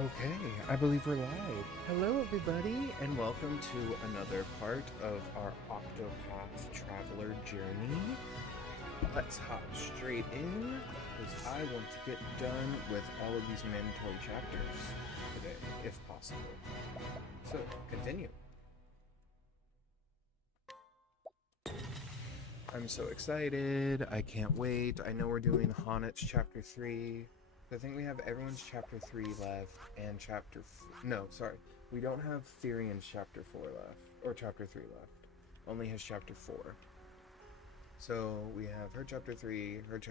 Okay, I believe we're live. Hello everybody, and welcome to another part of our Octopath Traveler journey. Let's hop straight in, because I want to get done with all of these mandatory chapters today, if possible. So, continue. I'm so excited, I can't wait. I know we're doing Honnet's Chapter 3. I think we have everyone's Chapter 3 left, and we don't have Therian's Chapter 4 left, or Chapter 3 left. Only his Chapter 4. So, we have her Chapter 3, and his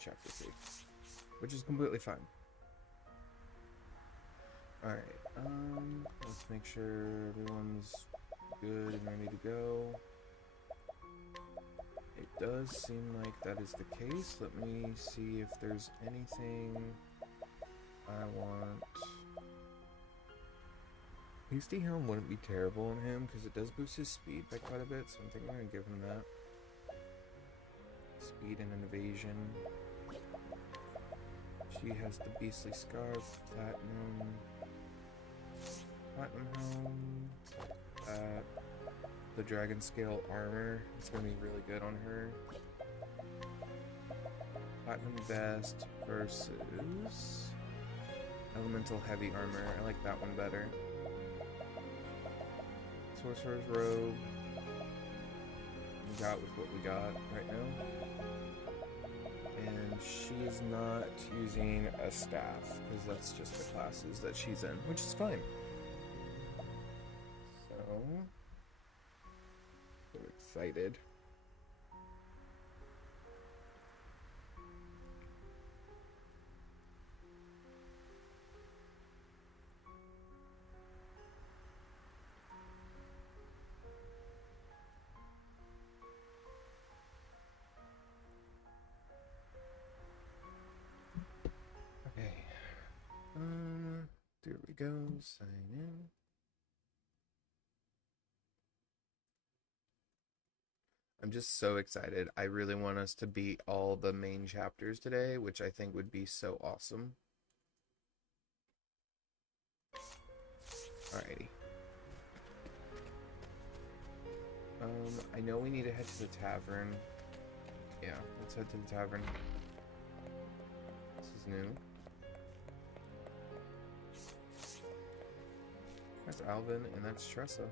Chapter 3. Which is completely fine. Alright, let's make sure everyone's good and ready to go. It does seem like that is the case. Let me see if there's anything I want. Hasty Helm wouldn't be terrible in him because it does boost his speed by quite a bit, so I think I'm going to give him that. Speed and an evasion. She has the Beastly Scarf, Platinum Helm, the Dragon Scale Armor. It's going to be really good on her. Platinum Vest versus Elemental Heavy Armor. I like that one better. Sorcerer's Robe. We got with what we got right now. And she is not using a staff, because that's just the classes that she's in, which is fine. So excited. Okay. There we go. Sign in. I'm just so excited. I really want us to beat all the main chapters today, which I think would be so awesome. Alrighty. I know we need to head to the tavern. Yeah, let's head to the tavern. This is new. That's Alvin, and that's Tressa.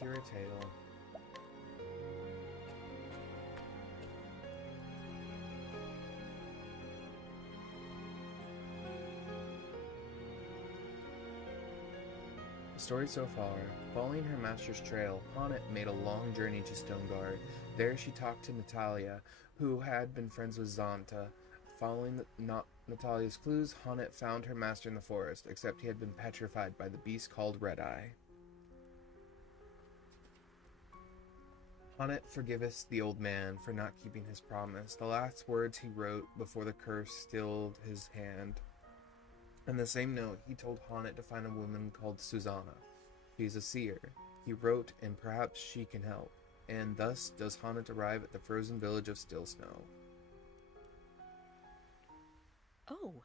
Hear a tale. Story so far. Following her master's trail, Honnet made a long journey to Stoneguard. There she talked to Natalia, who had been friends with Zanta. Following Natalia's clues, Honnet found her master in the forest, except he had been petrified by the beast called Red Eye. Honnet forgiveth the old man for not keeping his promise. The last words he wrote before the curse stilled his hand. In the same note, he told Honnet to find a woman called Susanna. She's a seer. He wrote, and perhaps she can help. And thus does Honnet arrive at the frozen village of Still Snow. Oh.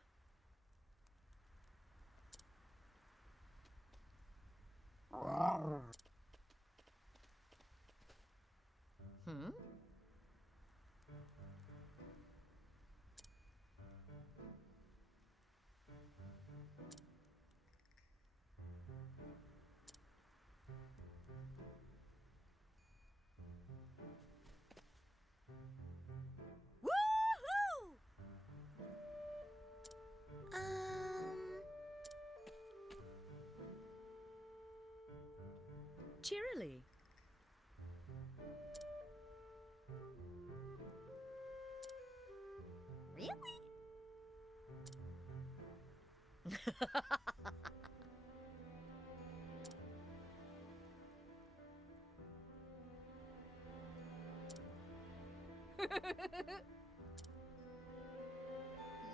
Hmm? Woohoo! Cheerily. Really?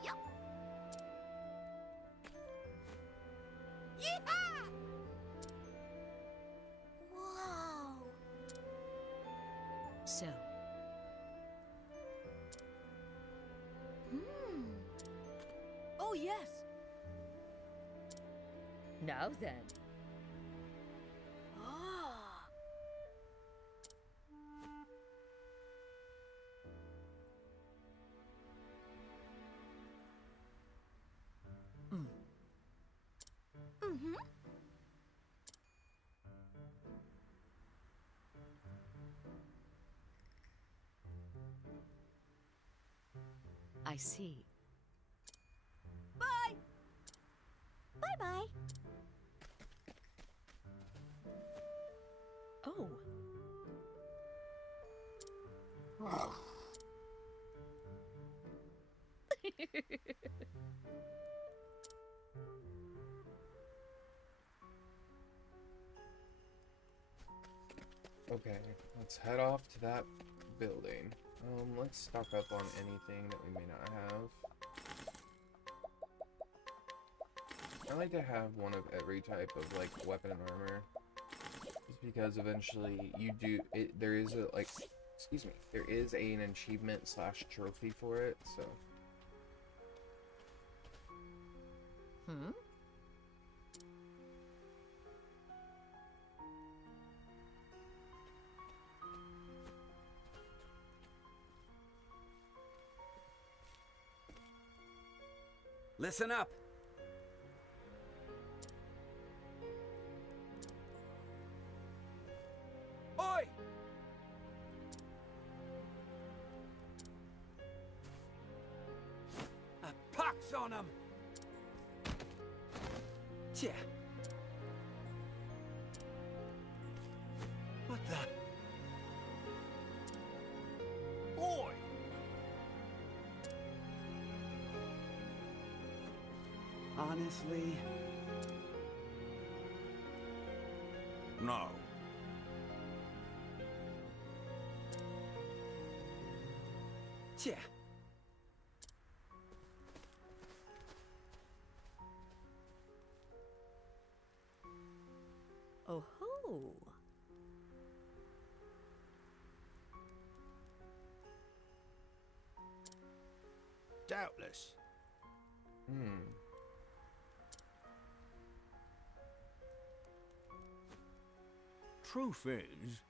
Yup. Yeehaw! Whoa. So, Oh, yes. now then. Ah. Mm-hmm. I see. Bye. Bye-bye. Oh. Okay, let's head off to that building. Let's stock up on anything that we may not have. I like to have one of every type of, like, weapon and armor. Just because eventually you do, there is a, like, excuse me, there is an achievement slash trophy for it, so. Hmm? Listen up. Oi! A pox on 'em! Tja. What the? Oi! Honestly? No. Tja. Oh ho. Doubtless. Truth is,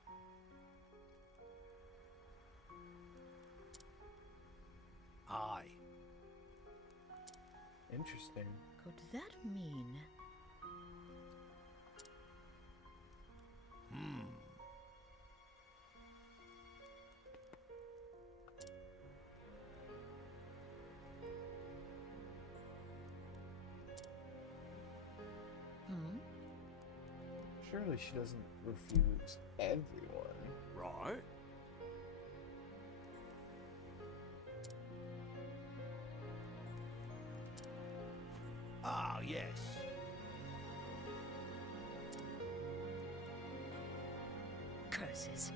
Interesting. Could that mean? Hmm? Surely she doesn't refuse everyone. Right. Ah, yes. Curses.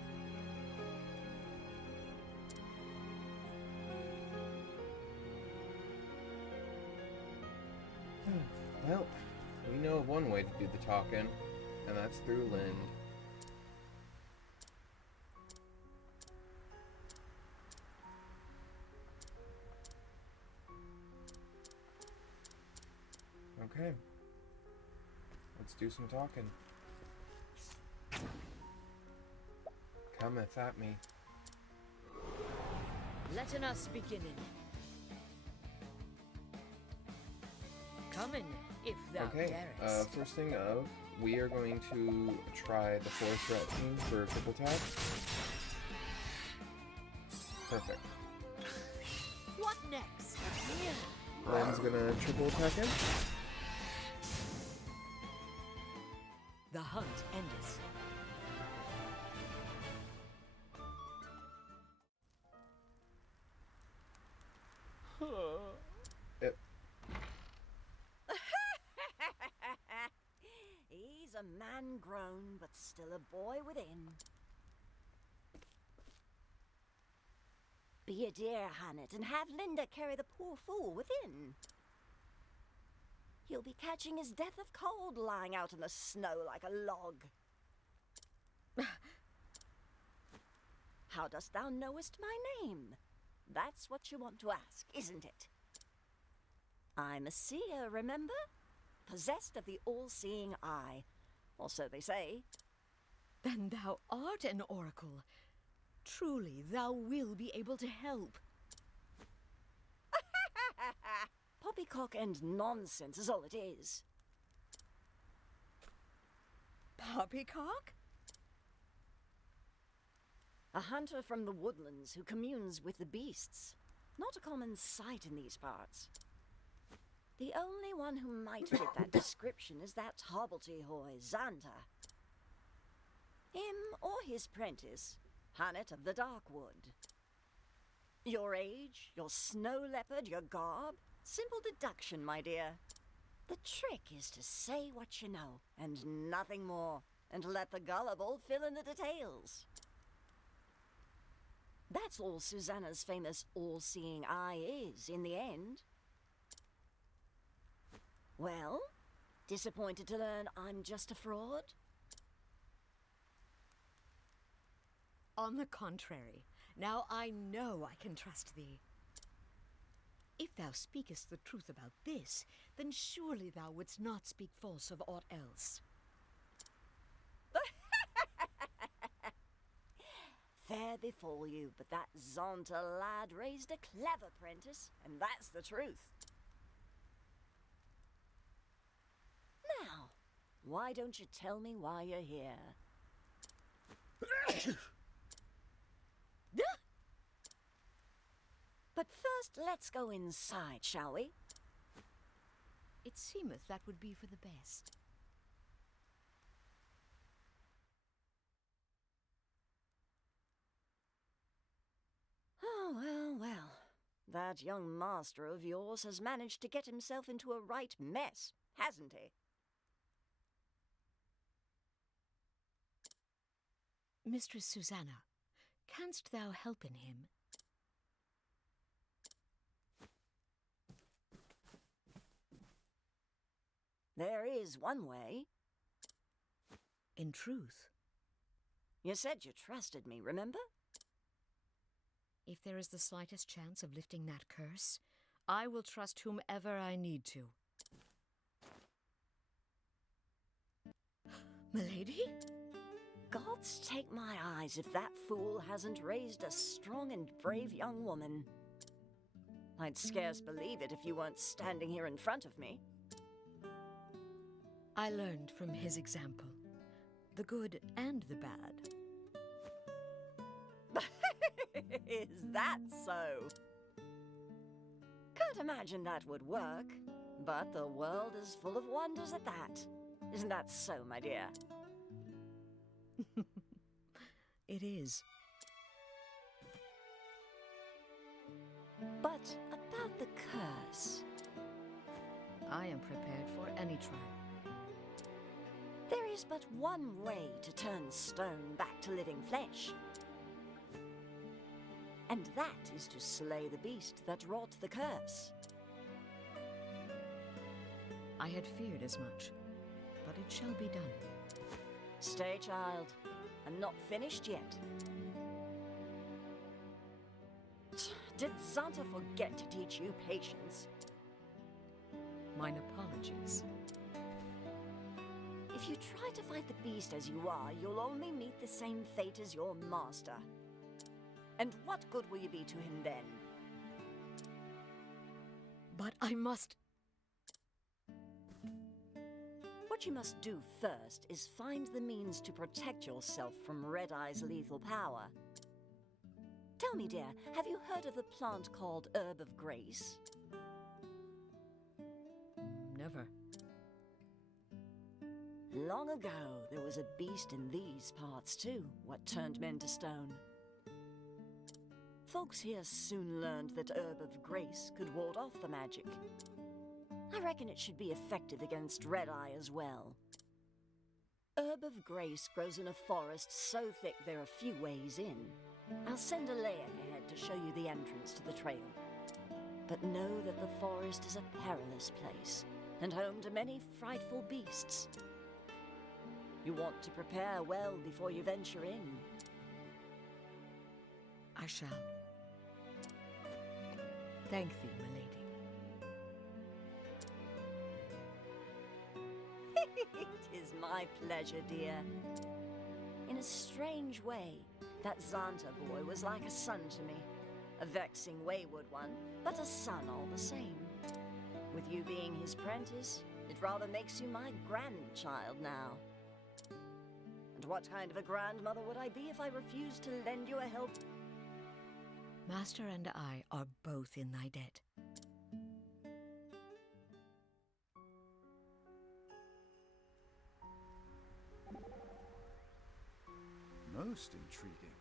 Well, we know of one way to do the talking, and that's through Lind. Okay. Let's do some talking. Cometh at me. Letting us beginning. Come in, if thou Okay, darest. first thing up, we are going to try the force threat team for triple tap. Perfect. What next? Yeah. Lynn's gonna triple attack him. The hunt endeth. Yep. He's a man grown, but still a boy within. Be a dear, Hannet, and have Linda carry the poor fool within. He'll be catching his death of cold lying out in the snow like a log. How dost thou knowest my name? That's what you want to ask, isn't it? I'm a seer, remember? Possessed of the all-seeing eye. Or so they say. Then thou art an oracle. Truly, thou will be able to help. Poppycock and nonsense is all it is. Poppycock? A hunter from the woodlands who communes with the beasts. Not a common sight in these parts. The only one who might fit that description is that hobbledehoy, Xanta. Him or his prentice, Hannet of the Darkwood. Your age, your snow leopard, your garb, simple deduction, my dear. The trick is to say what you know, and nothing more, and let the gullible fill in the details. That's all Susanna's famous all-seeing eye is, in the end. Well, disappointed to learn I'm just a fraud? On the contrary, now I know I can trust thee. If thou speakest the truth about this, then surely thou wouldst not speak false of aught else. Fair befall you, but that Zonta lad raised a clever prentice, and that's the truth. Now, why don't you tell me why you're here? But first, let's go inside, shall we? It seemeth that would be for the best. Oh, well, well. That young master of yours has managed to get himself into a right mess, hasn't he? Mistress Susanna, canst thou help in him? There is one way. In truth, You said you trusted me, remember? if there is the slightest chance of lifting that curse, I will trust whomever I need to. Milady? Gods take my eyes if that fool hasn't raised a strong and brave young woman. I'd scarce believe it if you weren't standing here in front of me. I learned from his example, the good and the bad. Is that so? Can't imagine that would work, but the world is full of wonders at that. Isn't that so, my dear? It is. But about the curse, I am prepared for any trial. there is but one way to turn stone back to living flesh. And that is to slay the beast that wrought the curse. I had feared as much, but it shall be done. Stay, child. I'm not finished yet. Did Xanta forget to teach you patience? Mine apologies. If you try to fight the beast as you are, you'll only meet the same fate as your master. And what good will you be to him then? But I must... What you must do first is find the means to protect yourself from Red Eye's lethal power. Tell me, dear, have you heard of the plant called Herb of Grace? Never. Long ago, there was a beast in these parts too, what turned men to stone. Folks here soon learned that Herb of Grace could ward off the magic. I reckon it should be effective against Red Eye as well. Herb of Grace grows in a forest so thick there are few ways in. I'll send a layak ahead to show you the entrance to the trail. But know that the forest is a perilous place, and home to many frightful beasts. You want to prepare well before you venture in. I shall. Thank thee, my lady. It is my pleasure, dear. In a strange way, that Xanta boy was like a son to me. A vexing, wayward one, but a son all the same. With you being his prentice, it rather makes you my grandchild now. And what kind of a grandmother would I be if I refused to lend you a help? Master and I are both in thy debt. Most intriguing.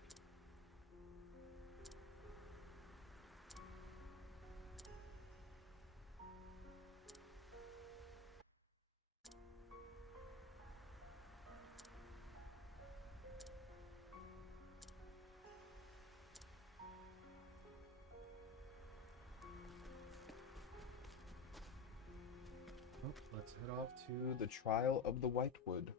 Oh, let's head off to the Trial of the Whitewood.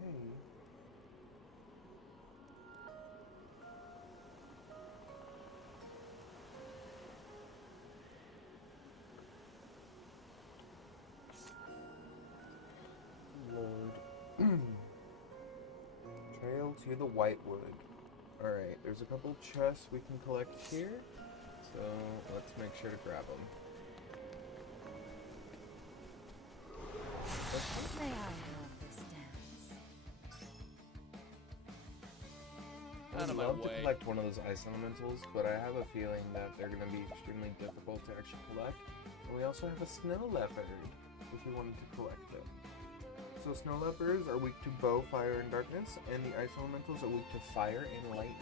Hey. Lord. Trail to the Whitewood. Alright, there's a couple chests we can collect here, so let's make sure to grab them. May I have this dance? I'd Out of my love to way. collect one of those ice elementals, but I have a feeling that they're going to be extremely difficult to actually collect. And we also have a snow leopard, if we wanted to collect it. So snow leopards are weak to bow, fire, and darkness, and the ice elementals are weak to fire and lightning.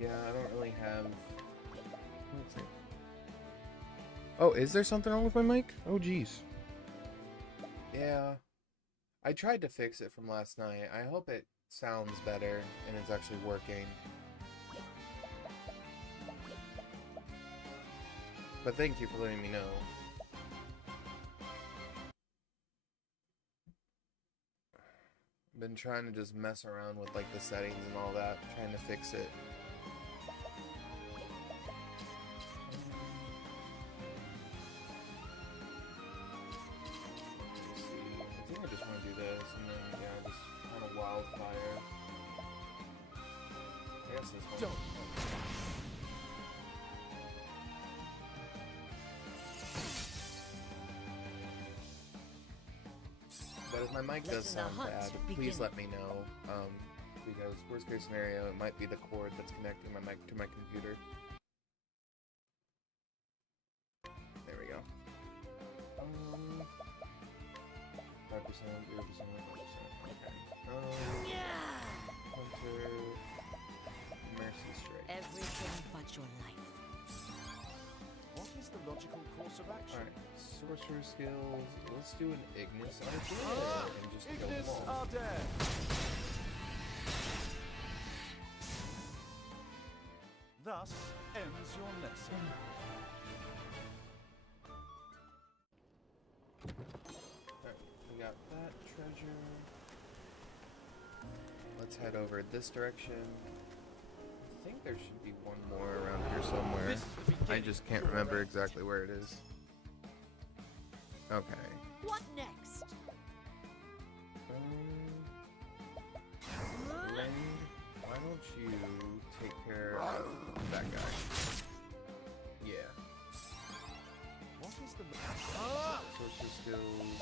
Yeah, I don't really have... Let's see. Oh, is there something wrong with my mic? Oh, jeez. Yeah. I tried to fix it from last night. I hope it sounds better and it's actually working. But thank you for letting me know. I've been trying to just mess around with like the settings and all that, trying to fix it. Let's see. I think I just want to do this and then yeah, just kind of wildfire. I guess this one. my mic does Letting the sound hunt bad. Please begin. let me know. Because worst case scenario, it might be the cord that's connecting my mic to my computer. There we go. 5%, 0%, 1%. Okay. Hunter, Mercy Strike. Everything but your life. What is the logical course of action? Alright, sorcerer skills. Let's do an Ignis Ardere and just kill them Ignis all. Ardere! Thus ends your lesson. Alright, we got that treasure. Let's head over this direction. I think there should be one more around here somewhere. This is the I beginning just of can't your remember end. exactly where it is. Okay. What next? Ren, why don't you take care of that guy? Yeah. What is the Sorcerer skills.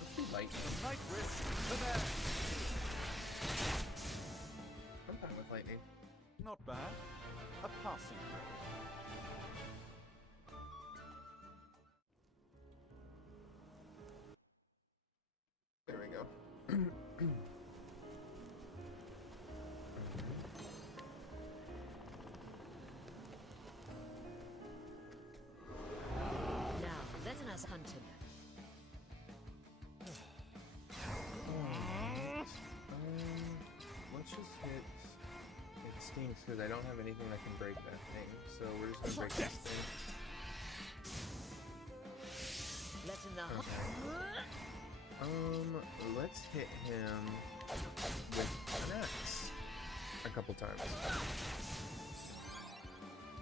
Let's do lightning. night risk to there? I'm fine with lightning. Not bad. A passing grade. There we go. Now, letting us hunt him. Let's just hit. It stinks because I don't have anything that can break that thing, so we're just gonna break this thing. Letting the hunt. Let's hit him with an axe a couple times.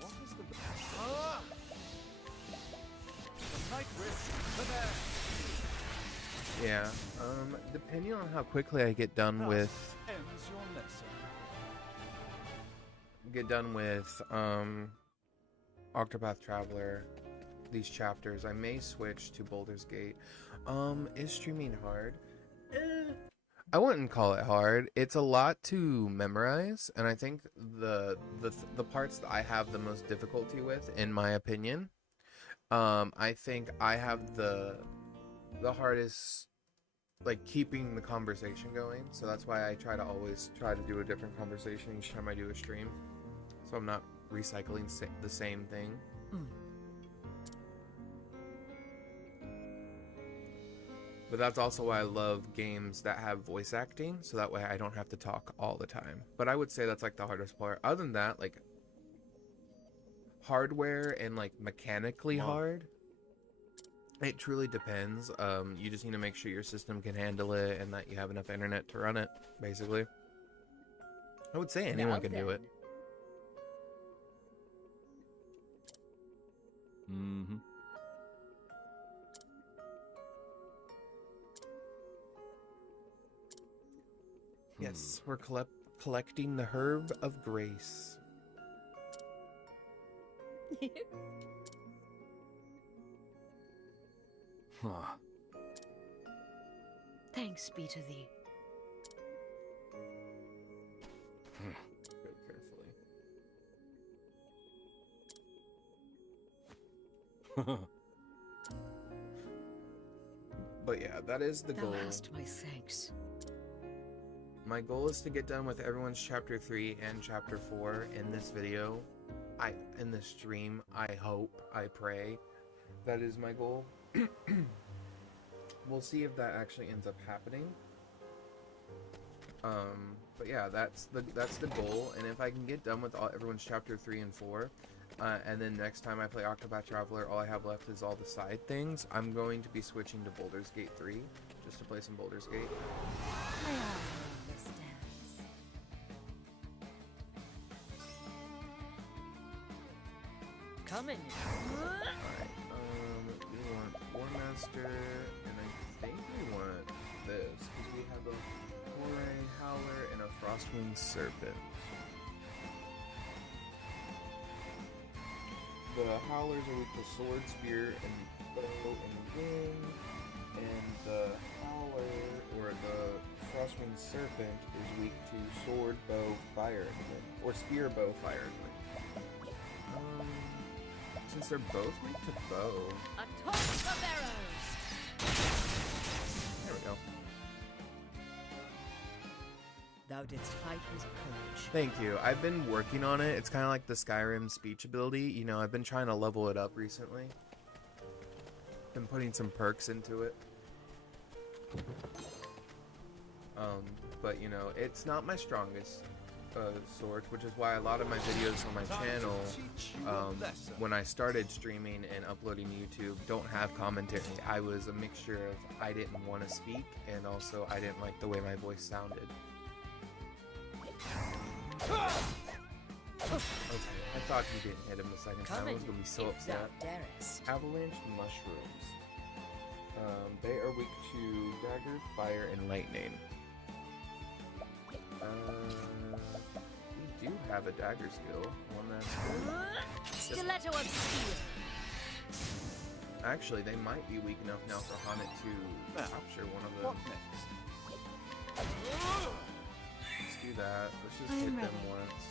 What is the night risk to there? Yeah. Depending on how quickly I get done Thus with ends your lesson. Octopath Traveler, these chapters, I may switch to Baldur's Gate. Is streaming hard? I wouldn't call it hard. It's a lot to memorize, and I think the parts that I have the most difficulty with, in my opinion, I think I have the hardest, like, keeping the conversation going. So that's why I always try to do a different conversation each time I do a stream, so I'm not recycling the same thing. But that's also why I love games that have voice acting, so that way I don't have to talk all the time. But I would say that's like the hardest part. Other than that, like, hardware and like mechanically hard, it truly depends. You just need to make sure your system can handle it and that you have enough internet to run it, basically. I would say anyone Now can do it. Mm-hmm. Yes, we're collecting the Herb of Grace. Huh. Thanks be to thee. Go carefully. But yeah, that is the Thou goal. hast my thanks. My goal is to get done with everyone's chapter 3 and chapter 4 in this video. In this stream, I hope, I pray. That is my goal. We'll see if that actually ends up happening. But yeah, that's the goal. And if I can get done with everyone's chapter 3 and 4, and then next time I play Octopath Traveler, all I have left is all the side things, I'm going to be switching to Baldur's Gate 3, just to play some Baldur's Gate. My armor understands. Coming. Alright, we want War Master, and I think we want this, because we have a Moray Howler and a Frostwing Serpent. the Howlers are weak to sword, spear, and bow and wind. And the Howler, or the Frostwing Serpent, is weak to sword, bow, fire, and wind. Or spear, bow, fire, and wind. Since they're both weak to bow. A toss of arrows! There we go. Thou didst fight with courage. Thank you. I've been working on it. It's kind of like the Skyrim speech ability. You know, I've been trying to level it up recently. Been putting some perks into it. But you know, it's not my strongest sword, which is why a lot of my videos on my channel, when I started streaming and uploading to YouTube, don't have commentary. I was a mixture of I didn't want to speak, and also I didn't like the way my voice sounded. Okay, I thought you didn't hit him the second time. I was gonna be so upset. Avalanche mushrooms. They are weak to dagger, fire, and lightning. We do have a dagger skill. One that's Stiletto of steel. actually, they might be weak enough now for Haunted to capture one of them. What next? Let's do that. Let's just hit them once.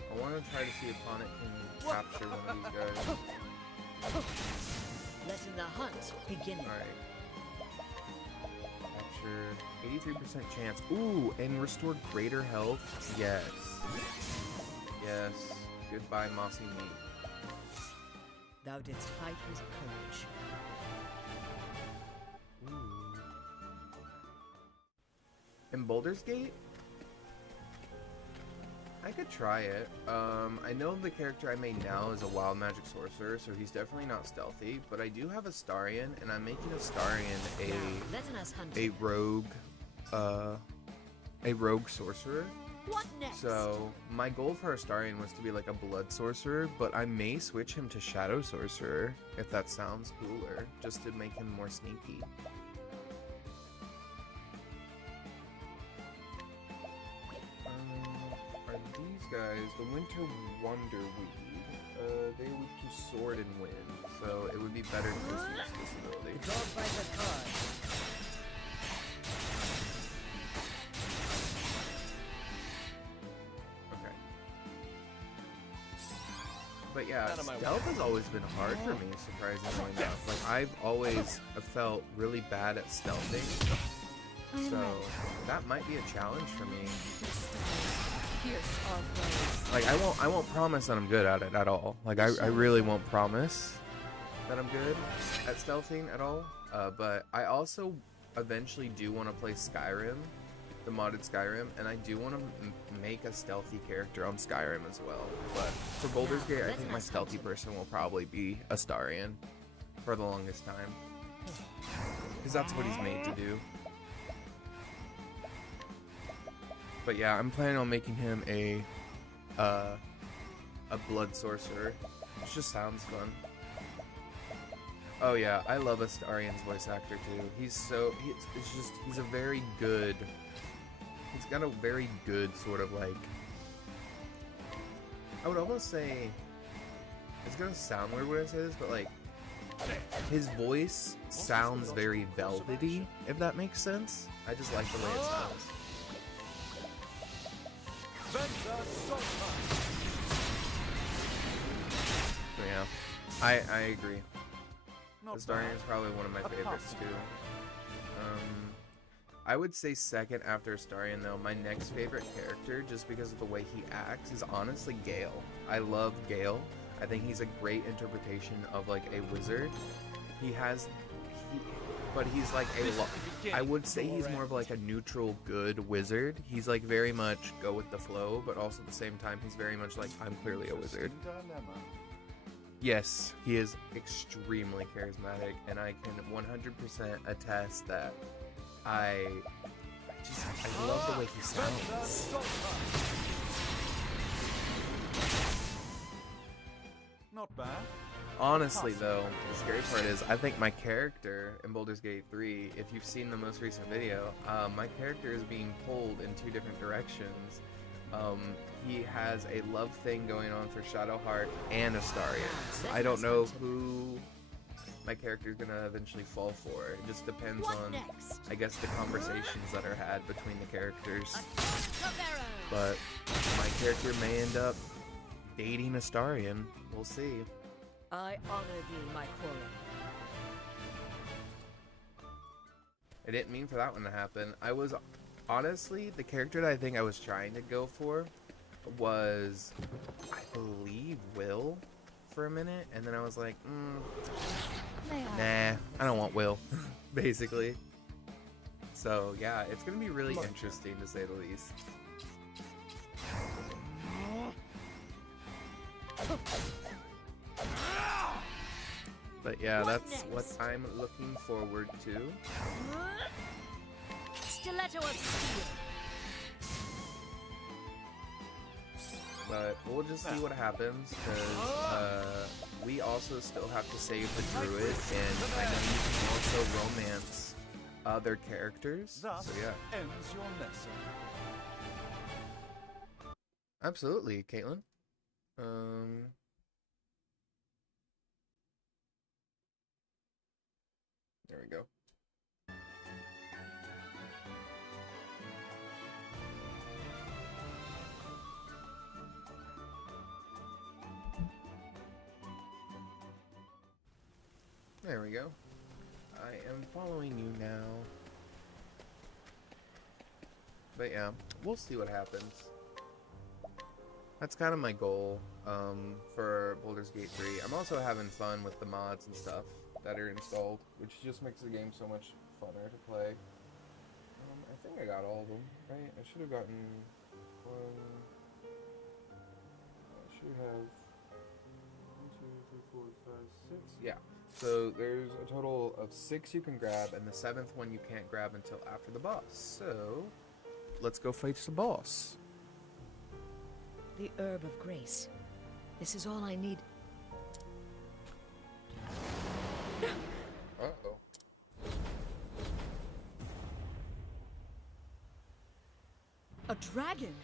I want to try to see if Haunted can capture one of these guys. Letting the hunt begin. Alright. Capture 83% chance. Ooh, and restored greater health. Yes. Yes. Goodbye, mossy meat. Thou didst fight with courage. Ooh. In Baldur's Gate? I could try it. I know the character I made now is a wild magic sorcerer, so he's definitely not stealthy, but I do have a Starion, and I'm making a Starion a rogue sorcerer. What next? So my goal for Astarion was to be like a blood sorcerer, but I may switch him to shadow sorcerer if that sounds cooler, just to make him more sneaky. Are these guys the Winter Wonderweed? They're weak to sword and wind, so it would be better to just use this ability. Drawn by the card. But yeah, stealth has always been hard for me, surprisingly enough. Like, I've always felt really bad at stealthing, so that might be a challenge for me. Like, I won't promise that I'm good at it at all. Like, I really won't promise that I'm good at stealthing at all. But I also eventually do want to play Skyrim, the modded Skyrim, and I do want to make a stealthy character on Skyrim as well. But for Baldur's Gate, I think my stealthy person will probably be Astarion for the longest time, because that's what he's made to do. But yeah, I'm planning on making him a blood sorcerer, which just sounds fun. Oh yeah, I love Astarion's voice actor too. He's a very good. He's got a very good sort of like, I would almost say, it's gonna sound weird when I say this, but like, his voice sounds very velvety, if that makes sense. I just like the way it sounds. So yeah, I agree. Astarion is probably one of my favorites too. I would say second after Astarion though, my next favorite character, just because of the way he acts, is honestly Gale. I love Gale. I think he's a great interpretation of like a wizard. But he's like I would say he's more of like a neutral good wizard. He's like very much go with the flow, but also at the same time he's very much like, I'm clearly a wizard. Yes, he is extremely charismatic, and I can 100% attest that I love the way he sounds. Not bad. Honestly, though, the scary part is I think my character in Baldur's Gate 3, if you've seen the most recent video, my character is being pulled in two different directions. He has a love thing going on for Shadowheart and Astarion. So I don't know who my character is going to eventually fall for. It just depends on, I guess, the conversations that are had between the characters. But my character may end up dating Astarion. We'll see. I honor thee, my quarry. I didn't mean for that one to happen. I was, honestly, the character that I think I was trying to go for was, I believe, Will for a minute. And then I was like, nah, I don't want Will, basically. So, yeah, it's going to be really interesting, to say the least. But yeah, that's what I'm looking forward to. Stiletto of steel. But we'll just see what happens, because we also still have to save the druid, and I know you can also romance other characters. Thus So yeah, ends your lesson. absolutely, Caitlin. There we go. There we go. I am following you now. But yeah, we'll see what happens. That's kind of my goal for Baldur's Gate 3. I'm also having fun with the mods and stuff that are installed, which just makes the game so much funner to play. I think I got all of them, right? I should have gotten one. I should have 1, 2, 3, 4, 5, 6. Yeah. So there's a total of 6 you can grab, and the 7th one you can't grab until after the boss. So let's go fight the boss. The Herb of Grace. This is all I need. Uh-oh. A dragon!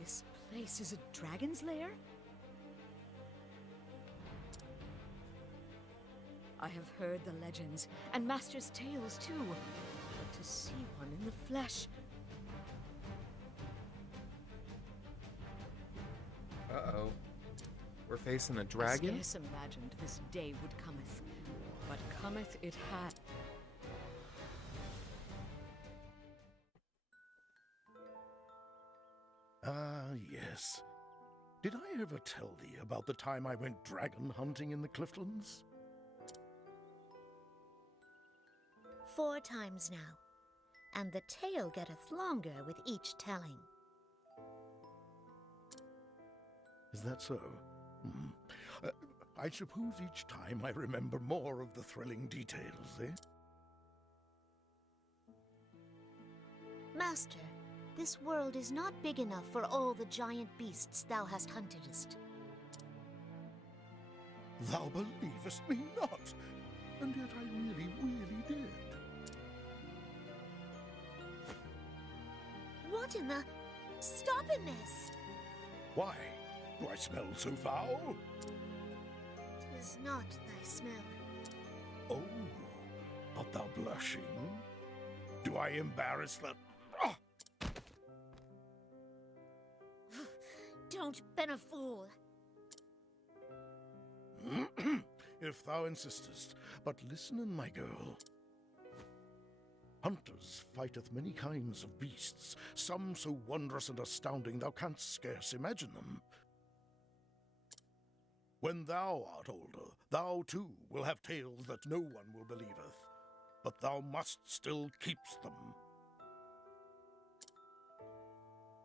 This place is a dragon's lair? I have heard the legends, and Master's tales too. But to see one in the flesh... Uh-oh. We're facing a dragon? I scarce imagined this day would cometh, but cometh it had. Ah, yes. Did I ever tell thee about the time I went dragon hunting in the Cliftlands? 4 times now, and the tale getteth longer with each telling. Is that so? I suppose each time I remember more of the thrilling details, eh? Master, this world is not big enough for all the giant beasts thou hast huntedest. Thou believest me not, and yet I really, really did. What in the... Stop in this! Why? Do I smell so foul? 'Tis not thy smell. Oh, art thou blushing? Do I embarrass the... Ah! Don't ben a fool. If thou insistest, but listen, my girl. Hunters fighteth many kinds of beasts, some so wondrous and astounding thou canst scarce imagine them. When thou art older, thou too will have tales that no one will believeth, but thou must still keep them.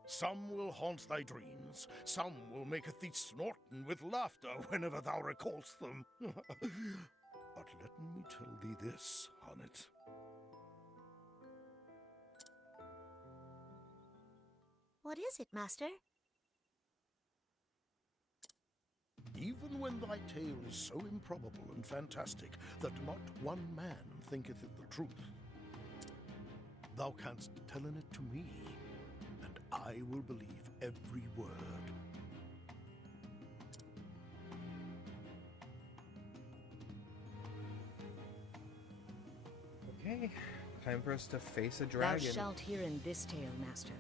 Some will haunt thy dreams, some will maketh thee snorten with laughter whenever thou recallst them. But let me tell thee this, Honnet. What is it, Master? Even even when thy tale is so improbable and fantastic that not one man thinketh it the truth. Thou canst tell it to me, and I will believe every word. Okay, time for us to face a Thou dragon. shalt hear in this tale, master,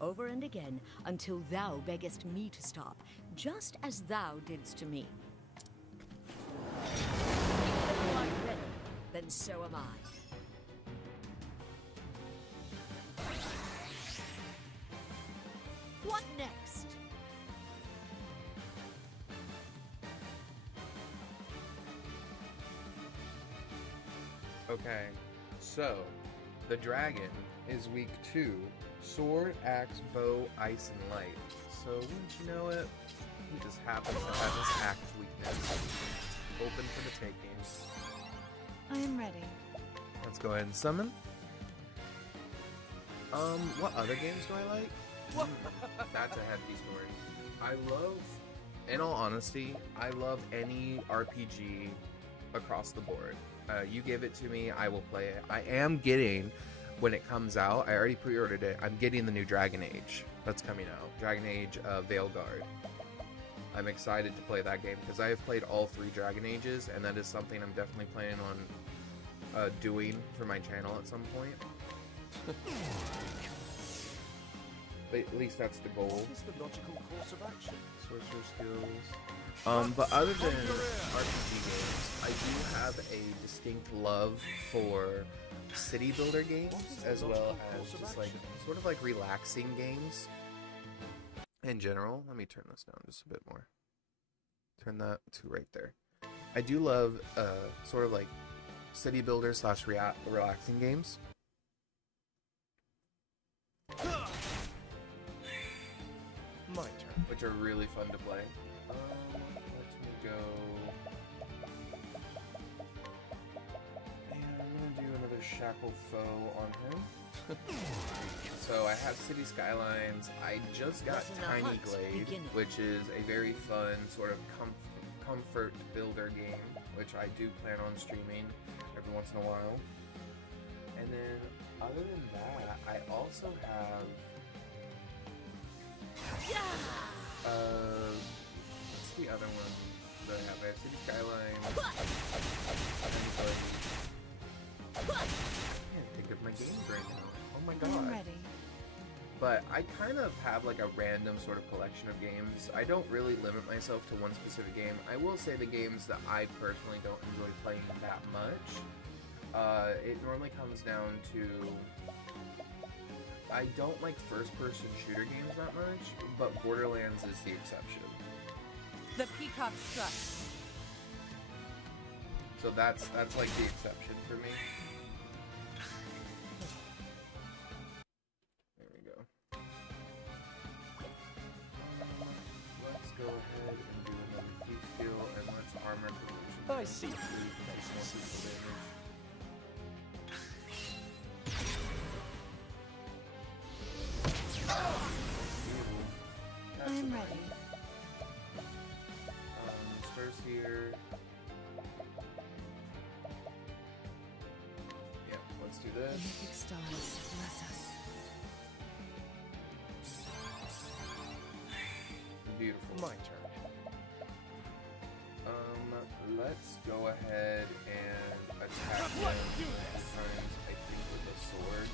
over and again, until thou beggest me to stop, just as thou didst to me. If thou art ready, then so am I. What next? Okay, so the dragon is weak 2. Sword, axe, bow, ice, and light. So wouldn't you know it? He just happens to have his axe weakness. Open for the taking. I am ready. Let's go ahead and summon. What other games do I like? That's a hefty story. I love, in all honesty, I love any RPG across the board. You give it to me, I will play it. I am getting, when it comes out, I already pre-ordered it, I'm getting the new Dragon Age that's coming out. Dragon Age Veilguard. I'm excited to play that game because I have played all 3 Dragon Ages, and that is something I'm definitely planning on doing for my channel at some point. But at least that's the goal. What is the logical course of action? Sorcerer skills. But other than RPG games, I do have a distinct love for city builder games, as well as just like sort of like relaxing games in general. Let me turn this down just a bit more. Turn that to right there. I do love sort of like city builder / relaxing games. My turn. Which are really fun to play. Let me go. And I'm gonna do another Shackle Foe on him. So I have City Skylines. I just got Let the Tiny hunt Glade, begin. which is a very fun sort of comfort builder game, which I do plan on streaming every once in a while. And then other than that, I also have what's the other one that I have? I have City Skylines. I can't think of my games right now. Oh my I am god. ready. But I kind of have like a random sort of collection of games. I don't really limit myself to one specific game. I will say the games that I personally don't enjoy playing that much. It normally comes down to I don't like first-person shooter games that much, but Borderlands is the exception. The peacock struck. So that's like the exception for me. There we go. Let's go ahead and do another thief skill, and let's armor collision. I see three faces. I am ready. Starseer. Yeah, let's do The this. mythic stars bless us. Beautiful. My turn. Let's go ahead and attack him times, I think, with a sword.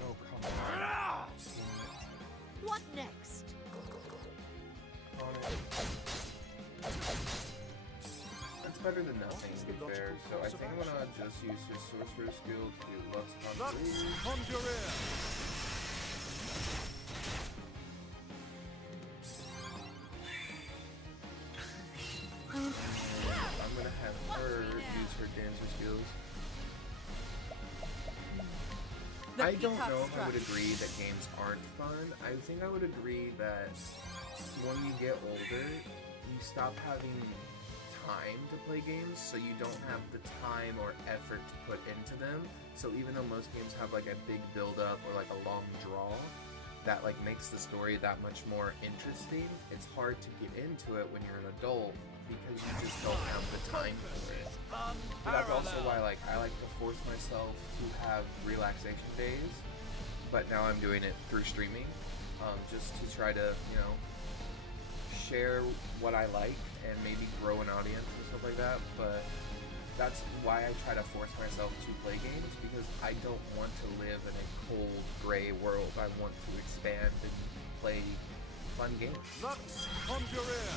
Oh, come on. What next? On it. That's better than nothing, to be fair. So I think I'm gonna just use his sorcerer skill to do Lux Conjuration. Conjurer. I'm gonna have her use her dancer skills. The I don't peacock know if I struck. would agree that games aren't fun. I think I would agree that when you get older, you stop having time to play games, so you don't have the time or effort to put into them. So even though most games have like a big build-up or like a long draw, that like makes the story that much more interesting. It's hard to get into it when you're an adult because you just don't have the time for it. But that's also why like I like to force myself to have relaxation days, but now I'm doing it through streaming, just to try to, you know, share what I like and maybe grow an audience and stuff like that. But that's why I try to force myself to play games, because I don't want to live in a cold, gray world. I want to expand and play fun games. Lux Conjurer!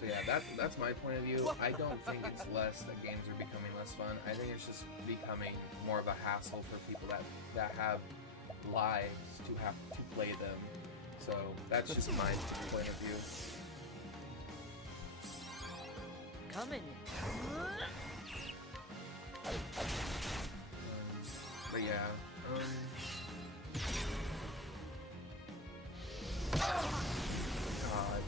So yeah, that's my point of view. I don't think it's less that games are becoming less fun. I think it's just becoming more of a hassle for people that have lives to have to play them. So that's just my point of view. Coming. But yeah, God.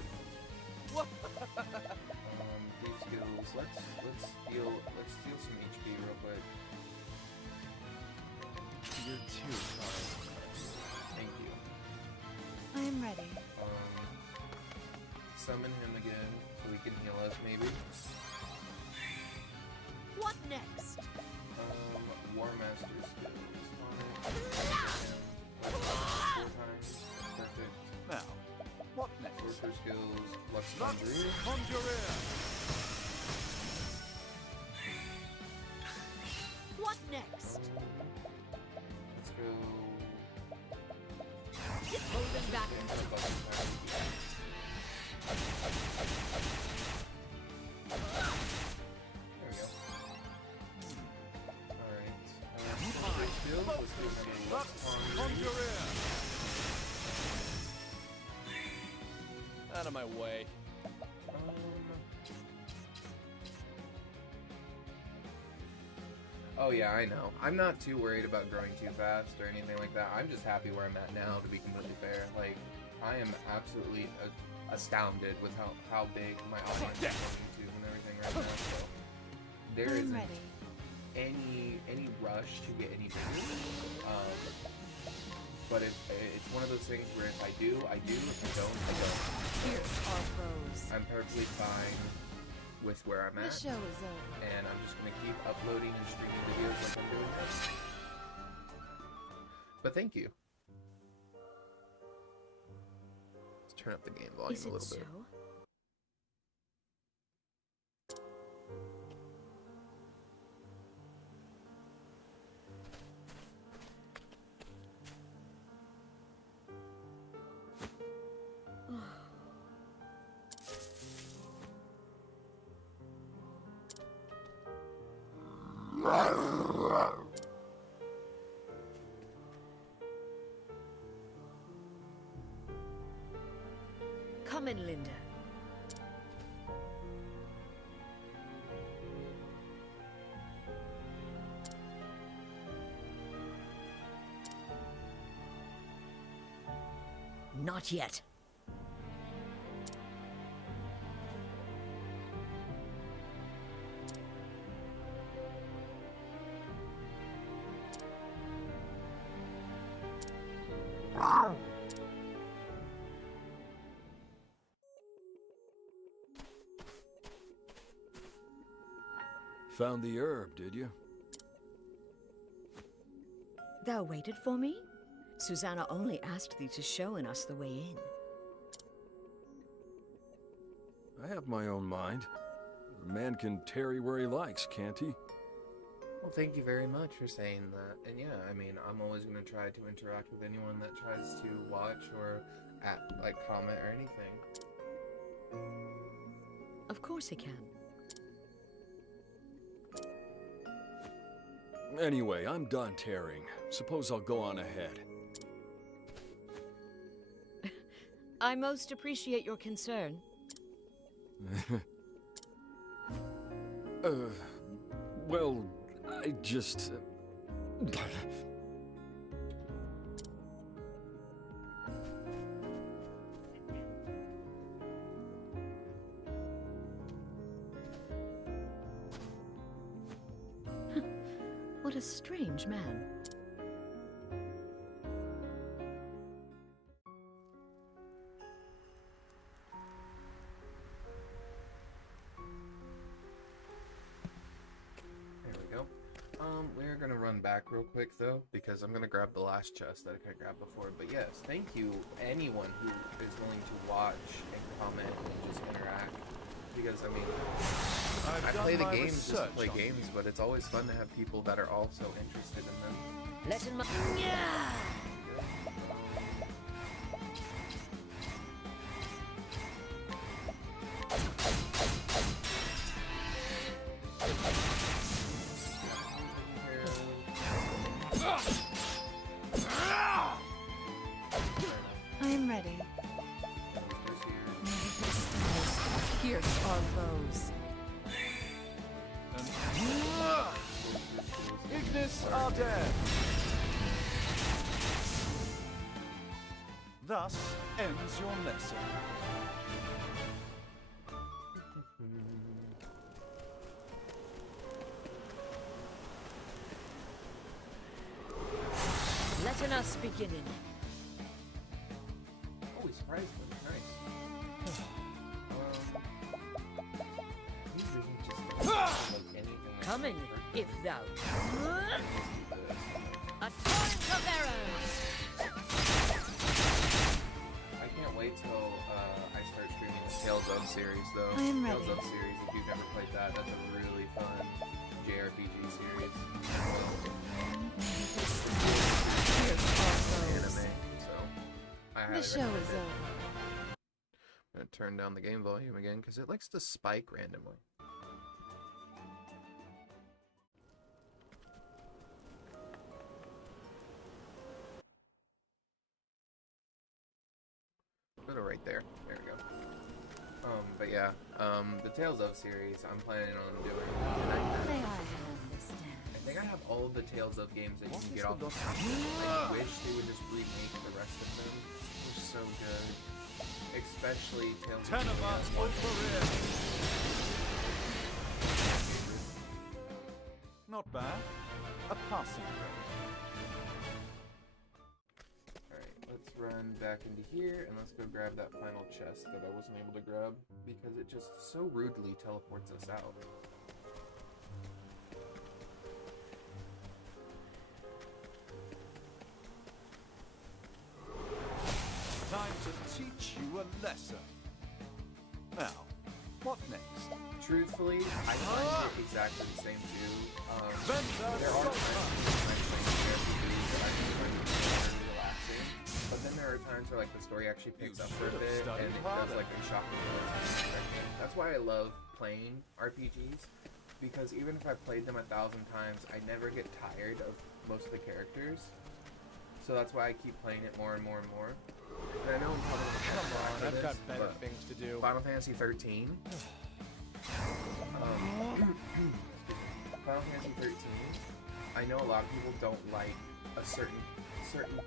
These skills. Let's steal some HP real quick. You're too kind. Thank you. I am ready. Summon him again so he can heal us, maybe. What next? War Master skills on it. 4 times. Perfect. Now, what next? Sorcerer skills. Lux Lux Conjurer. Conjurer! What next? Let's go. Holding back. Kind of buzzing time. There we go. Alright. Skills. Let's do another Lux Lux Conjurer. Conjurer! Out of my way. Oh yeah, I know. I'm not too worried about growing too fast or anything like that. I'm just happy where I'm at now, to be completely fair. Like, I am absolutely astounded with how big my audience is on YouTube and everything right now. So there I'm isn't ready. any rush to get any bigger. But it's one of those things where if I do, I do. If I don't, I don't. Here's our foes. I'm perfectly fine with where I'm The at. show is over. And I'm just gonna keep uploading and streaming videos like I'm doing this. But thank you. Let's turn up the game volume Is a it little so? bit. Come in, Linda. Not yet. Found the herb, did you? Thou waited for me? Susanna only asked thee to show us the way in. I have my own mind. A man can tarry where he likes, can't he? Well, thank you very much for saying that. And yeah, I mean, I'm always gonna try to interact with anyone that tries to watch or comment or anything. Of course he can. Anyway, I'm done tarrying. Suppose I'll go on ahead. I most appreciate your concern. Well, I just... What a strange man. run back real quick though, because I'm gonna grab the last chest that I couldn't grab before. But yes, thank you anyone who is willing to watch and comment and just interact. Because I mean, I play the games just to play games, but it's always fun to have people that are also interested in them. Let in my. Yeah! I am ready. Pierce our foes. Ignis Ardere! Thus ends your lesson. Letting us begin. Oh, he surprised me. Nice. Usually he just like anything. Coming, if thou. A torrent of arrows! I can't wait till I start streaming the Tales of series, though. I am ready. Tales of series, if you've never played that, that's a really fun JRPG series. Pierce our foes. Anime, so I highly The show recommend is it. over. I'm gonna turn down the game volume again because it likes to spike randomly. Put it right there. There we go. But yeah, the Tales of series I'm planning on doing. May I understand? I think I have all of the Tales of games that you can get off the I wish they would just remake the rest of them. They're so good. Especially Tales of Tenema Ulfarir! Not bad. A passing grade. Alright, let's run back into here and let's go grab that final chest that I wasn't able to grab because it just so rudely teleports us out. Time to teach you a lesson. Now, what next? Truthfully, I find it exactly the same too. Banter There are times when I play JRPGs that I find very relaxing, but then there are times where like the story actually picks up for a should have bit and studied it harder. does like a shocking twist. That's why I love playing RPGs, because even if I've played them 1,000 times, I never get tired of most of the characters. So that's why I keep playing it more and more and more. And I know I'm probably gonna Come on, after I've this, got better but things to do. Final Fantasy 13. Final Fantasy 13. I know a lot of people don't like a certain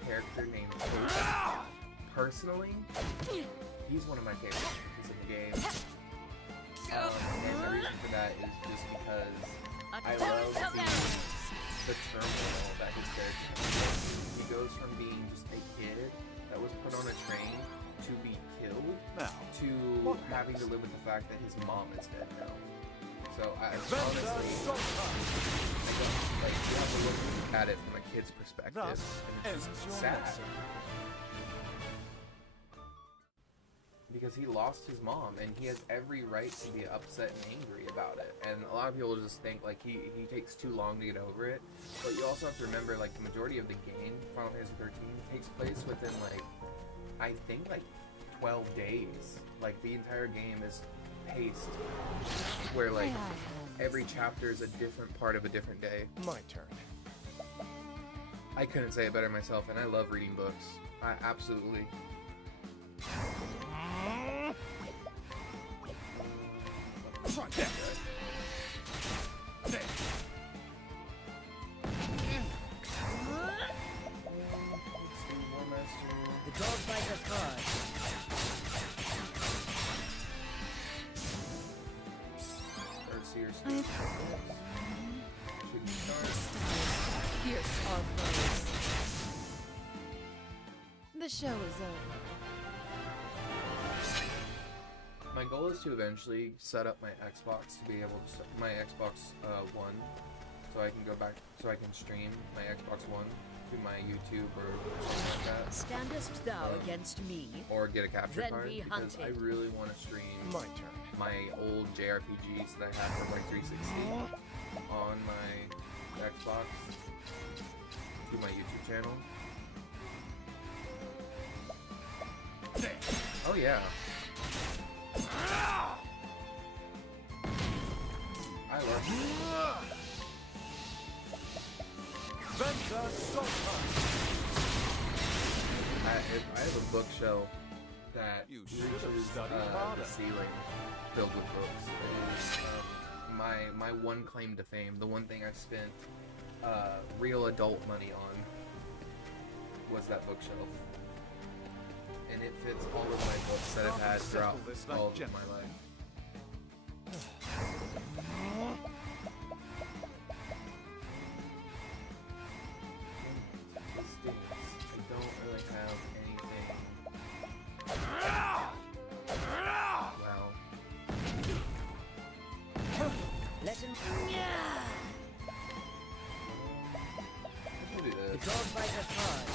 character named Octopath. Personally, he's one of my favorite characters in the game. And the reason for that is just because I love the turmoil that his character has. He goes from being just a kid that was put on a train to be killed Now, to what having to next? live with the fact that his mom is dead now. So I Banter honestly, I don't, like, you have to look at it from a kid's perspective, Thus and it's ends just your sad. lesson. Because he lost his mom, and he has every right to be upset and angry about it. And a lot of people just think, like, he takes too long to get over it. But you also have to remember, like, the majority of the game, Final Fantasy 13, takes place within, like, I think, like, 12 days. Like, the entire game is paced, where, like, every chapter is a different part of a different day. My turn. I couldn't say it better myself, and I love reading books. I absolutely... Try that. There. The dog bites hard. Starseer I am shooting stars. Pierce our foes. The show is over. My goal is to eventually set up my Xbox to be able to my Xbox One so I can go back, so I can stream my Xbox One to my YouTube or something like that, Standest thou against me? or get a capture Then card, be because I hunted. really want to stream My turn. my old JRPGs that I had from like 360 on my Xbox to my YouTube channel. Oh yeah. I love it. Banter Sultan. I have a bookshelf that You should have reaches studied the harder. ceiling, filled with books. And, my one claim to fame, the one thing I spent real adult money on, was that bookshelf. And it fits all of my books that I've had throughout Settle this like all of gentlemen. my life. This stinks. I don't really have anything. Wow. Let him. Let's do The this. dog biter hard.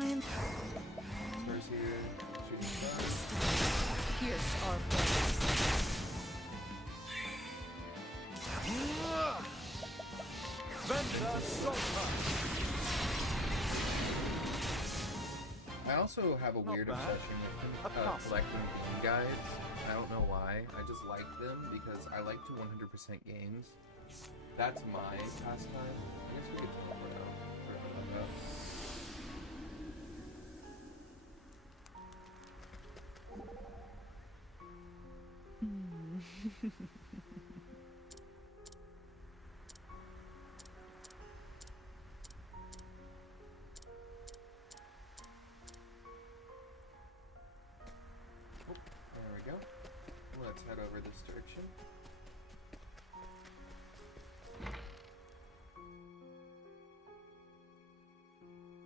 I am Starseer, shooting stars. pierce our foes. Banter Sultan. I also have a Not weird bad. obsession with A pass. collecting game guides. I don't know why. I just like them because I like to 100% games. That's my pastime. I guess we could talk about that. There we go. Let's head over this direction.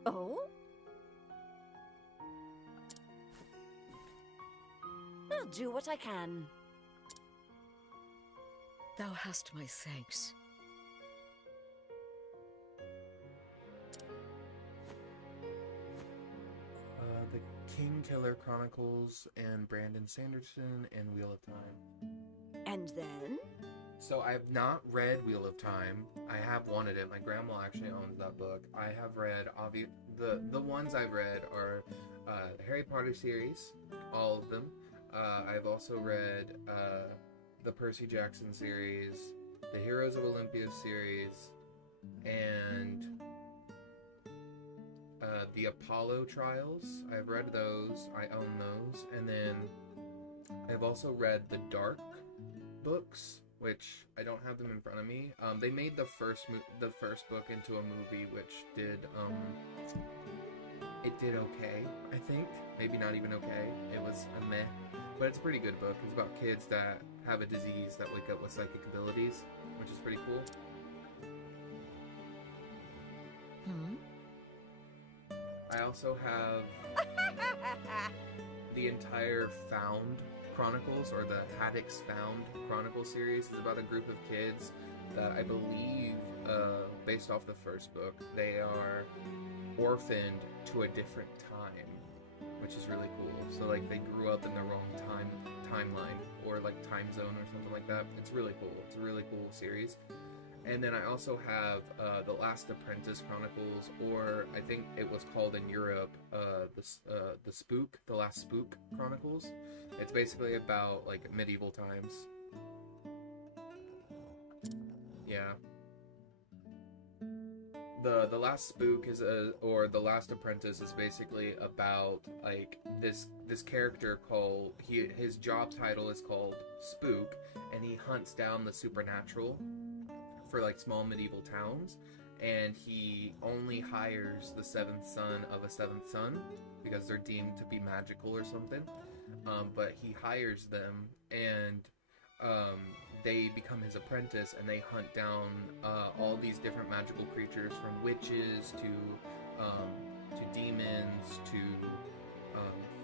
Oh? I'll do what I can. Thou hast my thanks. The King Killer Chronicles and Brandon Sanderson and Wheel of Time. And then? So I have not read Wheel of Time. I have wanted it. My grandma actually owns that book. I have read the ones I've read are the Harry Potter series, all of them. I've also read the Percy Jackson series, the Heroes of Olympia series, and the Apollo Trials. I've read those. I own those. And then I've also read the Dark books, which I don't have them in front of me. They made the first book into a movie, which did it did okay, I think. Maybe not even okay. It was a meh, but it's a pretty good book. It's about kids that have a disease that wake up with psychic abilities, which is pretty cool. Hmm? I also have the entire Found Chronicles, or the Haddix Found Chronicles series. Is about a group of kids that I believe, based off the first book, they are orphaned to a different time, which is really cool. So like they grew up in the wrong timeline, or like time zone or something like that. It's really cool. It's a really cool series. And then I also have The Last Apprentice Chronicles, or I think it was called in Europe, The Last Spook Chronicles. It's basically about like medieval times. Yeah. The Last Spook is or The Last Apprentice is basically about like this character called, his job title is called Spook, and he hunts down the supernatural for like small medieval towns, and he only hires the seventh son of a seventh son because they're deemed to be magical or something. But he hires them, and they become his apprentice, and they hunt down all these different magical creatures, from witches to demons to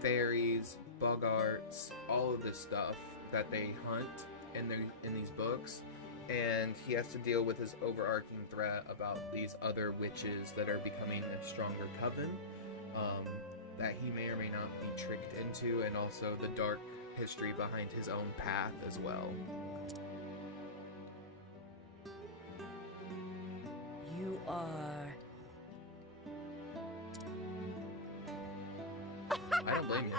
fairies, boggarts, all of this stuff that they hunt in these books, and he has to deal with his overarching threat about these other witches that are becoming a stronger coven, that he may or may not be tricked into, and also the dark history behind his own path as well. You are... I don't blame you.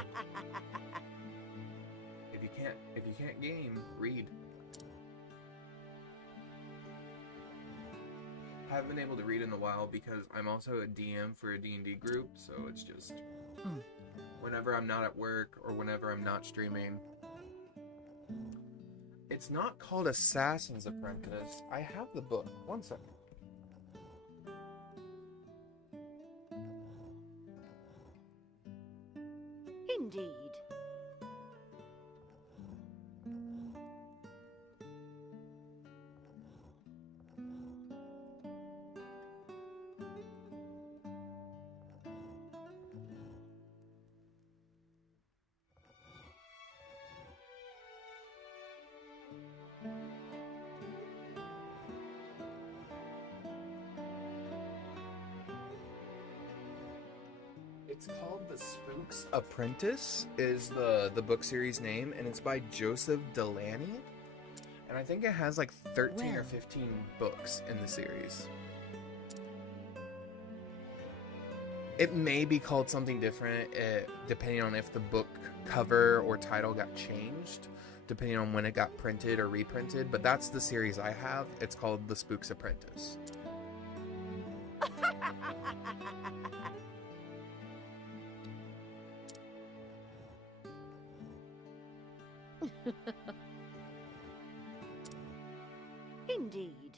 If you can't game, read. I haven't been able to read in a while because I'm also a DM for a D&D group, so it's just whenever I'm not at work or whenever I'm not streaming. It's not called Assassin's Apprentice. I have the book. One second. Indeed. It's called The Spook's Apprentice, is the book series name, and it's by Joseph Delaney. And I think it has like 13 or 15 books in the series. It may be called something different depending on if the book cover or title got changed, depending on when it got printed or reprinted, but that's the series I have. It's called The Spook's Apprentice. Indeed.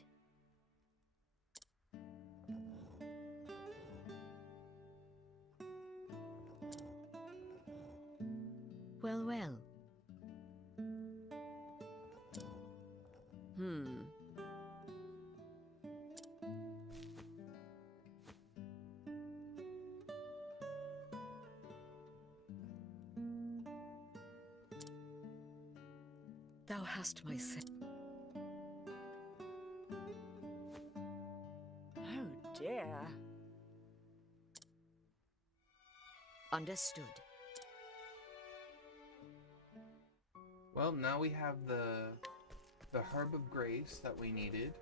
Well, well. Thou hast my sin. Oh dear. Understood. Well, now we have the Herb of Grace that we needed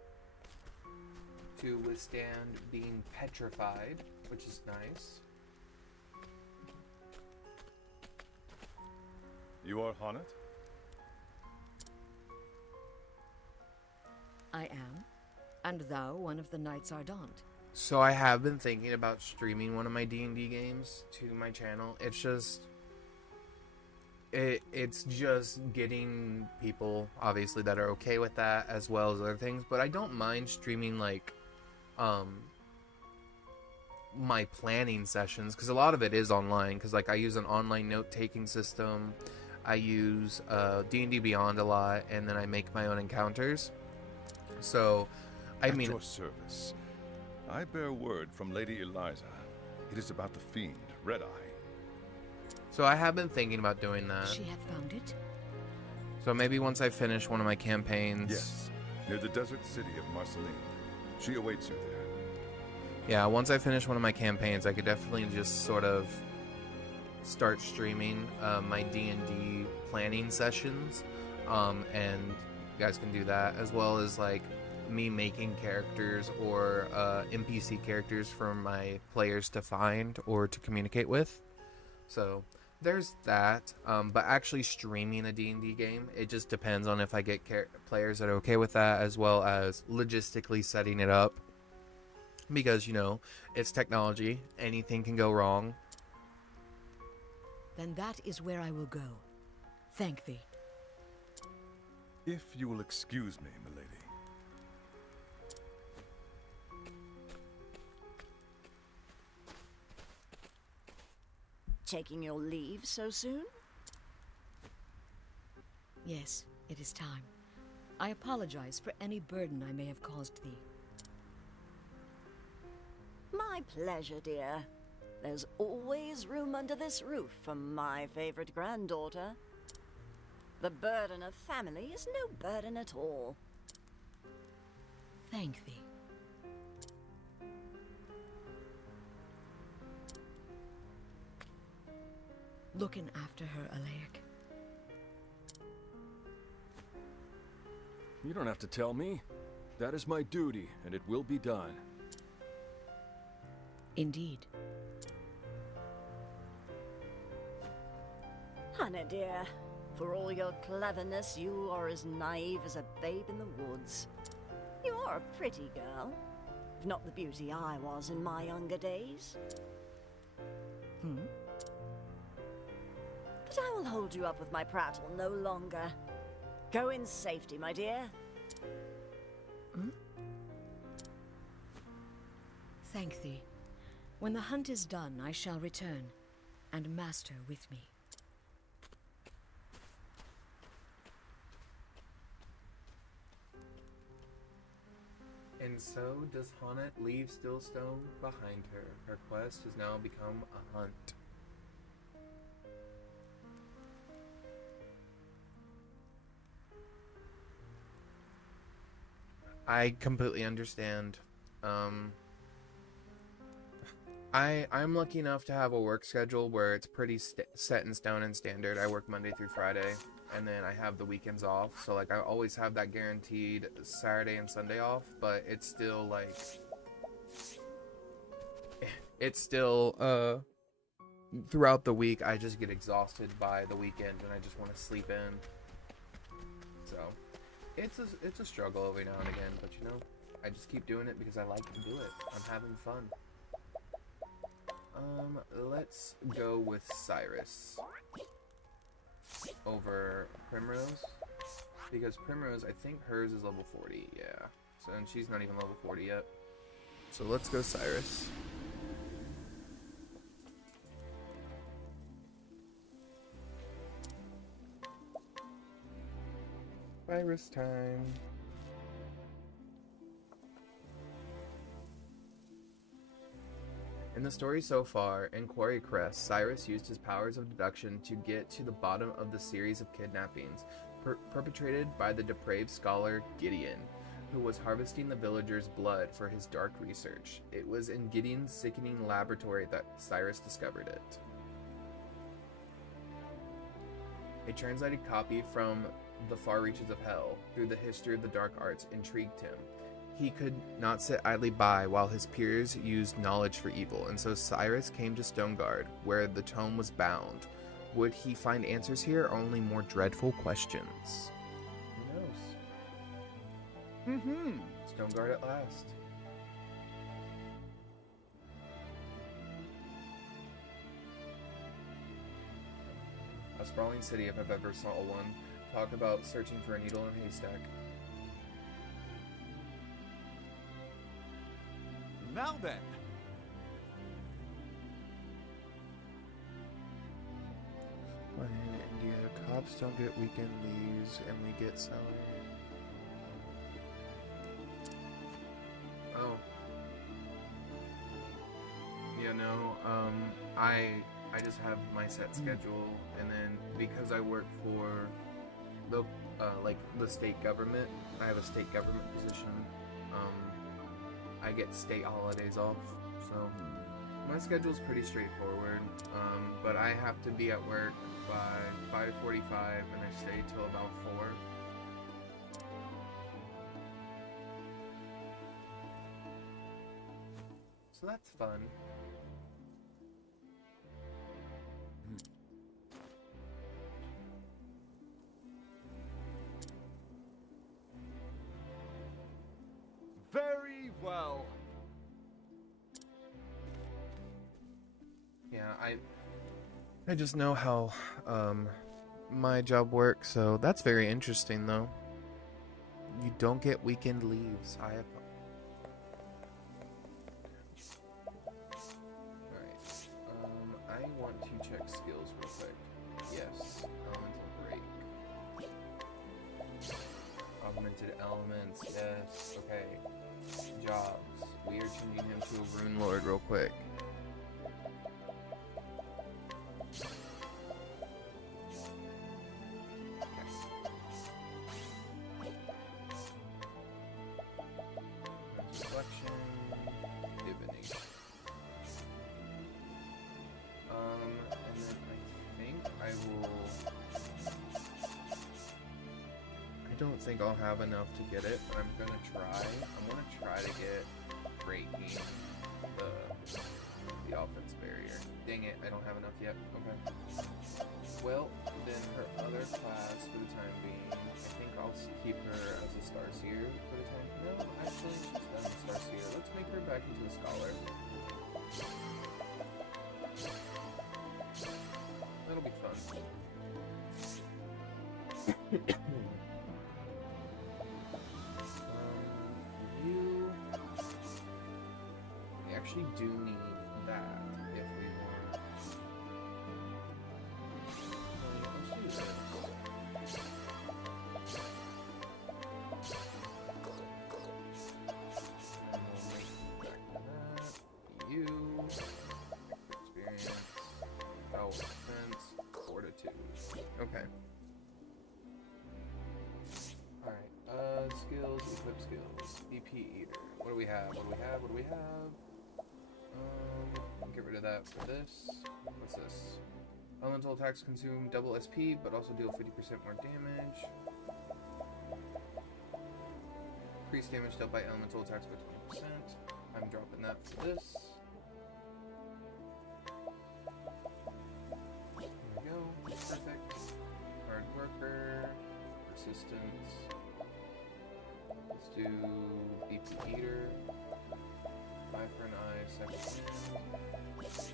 to withstand being petrified, which is nice. You are Haunted? I am. And thou one of the Knights Ardent. So I have been thinking about streaming one of my D&D games to my channel. It's just... It's just getting people, obviously, that are okay with that, as well as other things. But I don't mind streaming, like, my planning sessions, because a lot of it is online, because, like, I use an online note-taking system. I use D&D Beyond a lot, and then I make my own encounters. So, I mean... At your service. I bear word from Lady Eliza. It is about the fiend, Red Eye. So I have been thinking about doing that. She hath found it? So maybe once I finish one of my campaigns... Yes, near the desert city of Marceline. She awaits you there. Yeah, once I finish one of my campaigns, I could definitely just sort of start streaming my D&D planning sessions. And you guys can do that, as well as, like, me making characters or NPC characters for my players to find or to communicate with. So there's that. But actually streaming a D&D game, it just depends on if I get players that are okay with that, as well as logistically setting it up. Because, you know, it's technology. Anything can go wrong. Then that is where I will go. Thank thee. If you will excuse me, milady. Taking your leave so soon? Yes, it is time. I apologize for any burden I may have caused thee. My pleasure, dear. There's always room under this roof for my favorite granddaughter. The burden of family is no burden at all. Thank thee. Looking after her, Alaic. You don't have to tell me. That is my duty, and it will be done. Indeed. Hannah dear, for all your cleverness, you are as naive as a babe in the woods. You are a pretty girl, if not the beauty I was in my younger days. But I will hold you up with my prattle no longer. Go in safety, my dear. Thank thee. When the hunt is done, I shall return, and Master with me. And so does Honnet leave Stillstone behind her. Her quest has now become a hunt. I completely understand. I'm lucky enough to have a work schedule where it's pretty set in stone and standard. I work Monday through Friday, and then I have the weekends off. So like I always have that guaranteed Saturday and Sunday off, but it's still like throughout the week I just get exhausted by the weekend and I just want to sleep in. So it's a struggle every now and again, but you know, I just keep doing it because I like to do it. I'm having fun. Let's go with Cyrus over Primrose, because Primrose, I think hers is level 40, yeah. So, and she's not even level 40 yet. So let's go Cyrus. Cyrus time. In the story so in Quarry Crest, Cyrus used his powers of deduction to get to the bottom of the series of kidnappings perpetrated by the depraved scholar Gideon, who was harvesting the villagers' blood for his dark research. It was in Gideon's sickening laboratory that Cyrus discovered it. A translated copy from the far reaches of hell through the history of the dark arts intrigued him. He could not sit idly by while his peers used knowledge for evil, and so Cyrus came to Stoneguard, where the tome was bound. Would he find answers here, or only more dreadful questions? Who knows? Stoneguard at last. A sprawling city, if I've ever saw one. Talk about searching for a needle in a haystack. Now then. When in India, cops don't get weekend leaves, and we get salary. Oh. Yeah, no, I just have my set schedule, and then because I work for the, the state government, I have a state government position, I get state holidays off, so my schedule's pretty straightforward, but I have to be at work by 5:45 and I stay till about 4. So that's fun. Very well. Yeah, I just know how my job works, so that's very interesting though. You don't get weekend leaves. Alright. I want to check skills real quick. Yes. Elemental break. Augmented elements, yes. Okay. Jobs. We are changing him to a rune lord real quick. reflection, divination. And then I think I will. I don't think I'll have enough to get it, but I'm gonna try. I'm gonna try to get breaking the offense barrier. Dang it, I don't have enough yet. Okay. Well, then her other class for the time being, I think I'll keep her as a Starseer for the time. No, actually, she's done a Starseer. Let's make her back into a Scholar. That'll be fun. You. We actually do need that if we want. Let's do this. And we'll make that. You. Experience. Power defense. Fortitude. Okay. Alright. Skills, equip skills. BP Eater. What do we have? What do we have? What do we have? Get rid of that for this. What's this? Elemental attacks consume double SP, but also deal 50% more damage. Increase damage dealt by elemental attacks by 20%. I'm dropping that for this. There we go. Perfect. Hard worker. Persistence. Let's do BP Eater. 5 for an eye, second wind.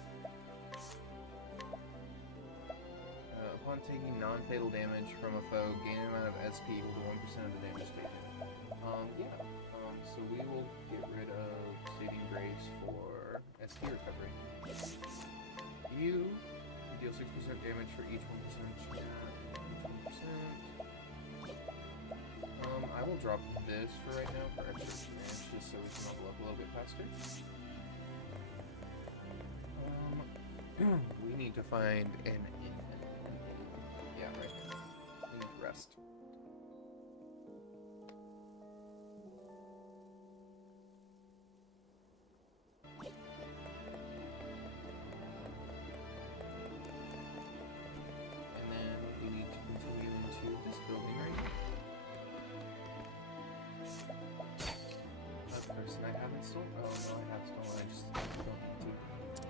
Upon taking non-fatal damage from a foe, gain an amount of SP equal to 1% of the damage taken. So we will get rid of Saving Grace for SP recovery. You deal 6% damage for each 1% chat. 20%. I will drop this for right now for extra damage, just so we can level up a little bit faster. We need to find an inn. Yeah, right here. We need rest. And then we need to continue into this building right here. That person I haven't stolen. Oh no, I have stolen. I just don't need to.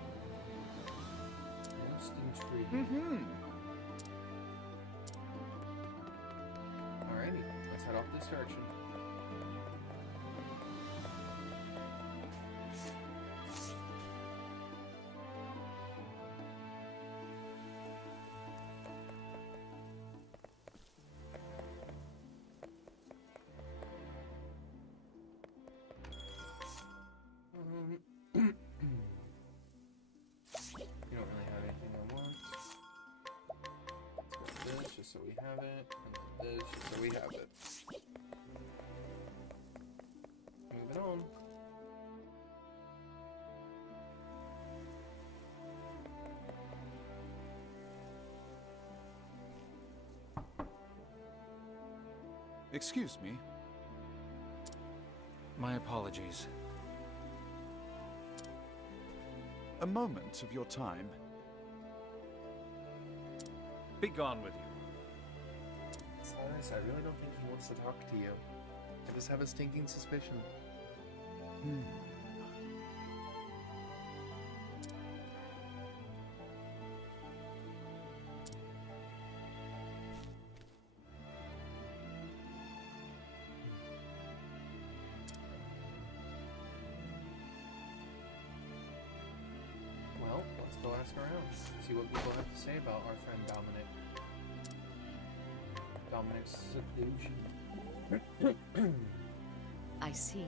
Most intriguing. Alrighty, let's head off this direction. You don't really have anything I want. Let's go this just so we have it, and then this just so we have it. Moving on. Excuse me. My apologies. A moment of your time. Be gone with you. Cyrus, I really don't think he wants to talk to you. I just have a stinking suspicion. Well, let's go ask around. See what people have to say about our friend Dominic. Dominic's seduction. I see.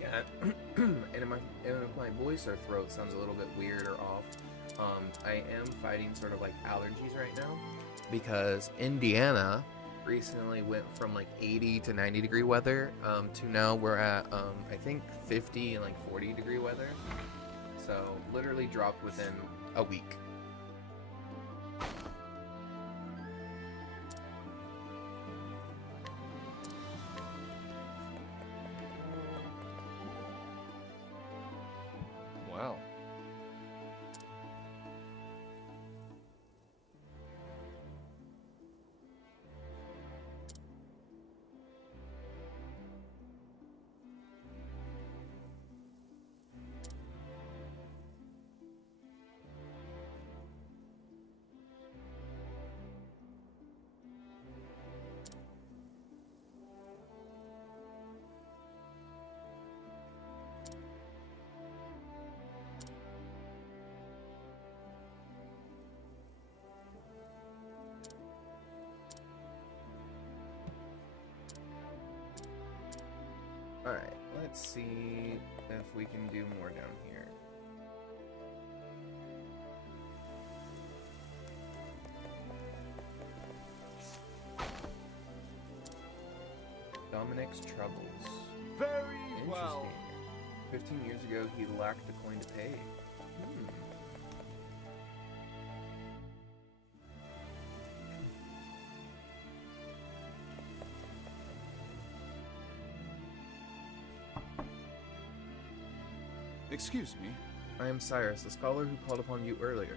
Yeah, and if my voice or throat sounds a little bit weird or off, I am fighting sort of like allergies right now because Indiana recently went from like 80 to 90 degree weather to now we're at I think 50 and like 40 degree weather. So literally dropped within a week. Alright, let's see if we can do more down here. Dominic's troubles. Very well. Interesting. 15 years ago, he lacked the coin to pay. Excuse me. I am Cyrus, the scholar who called upon you earlier.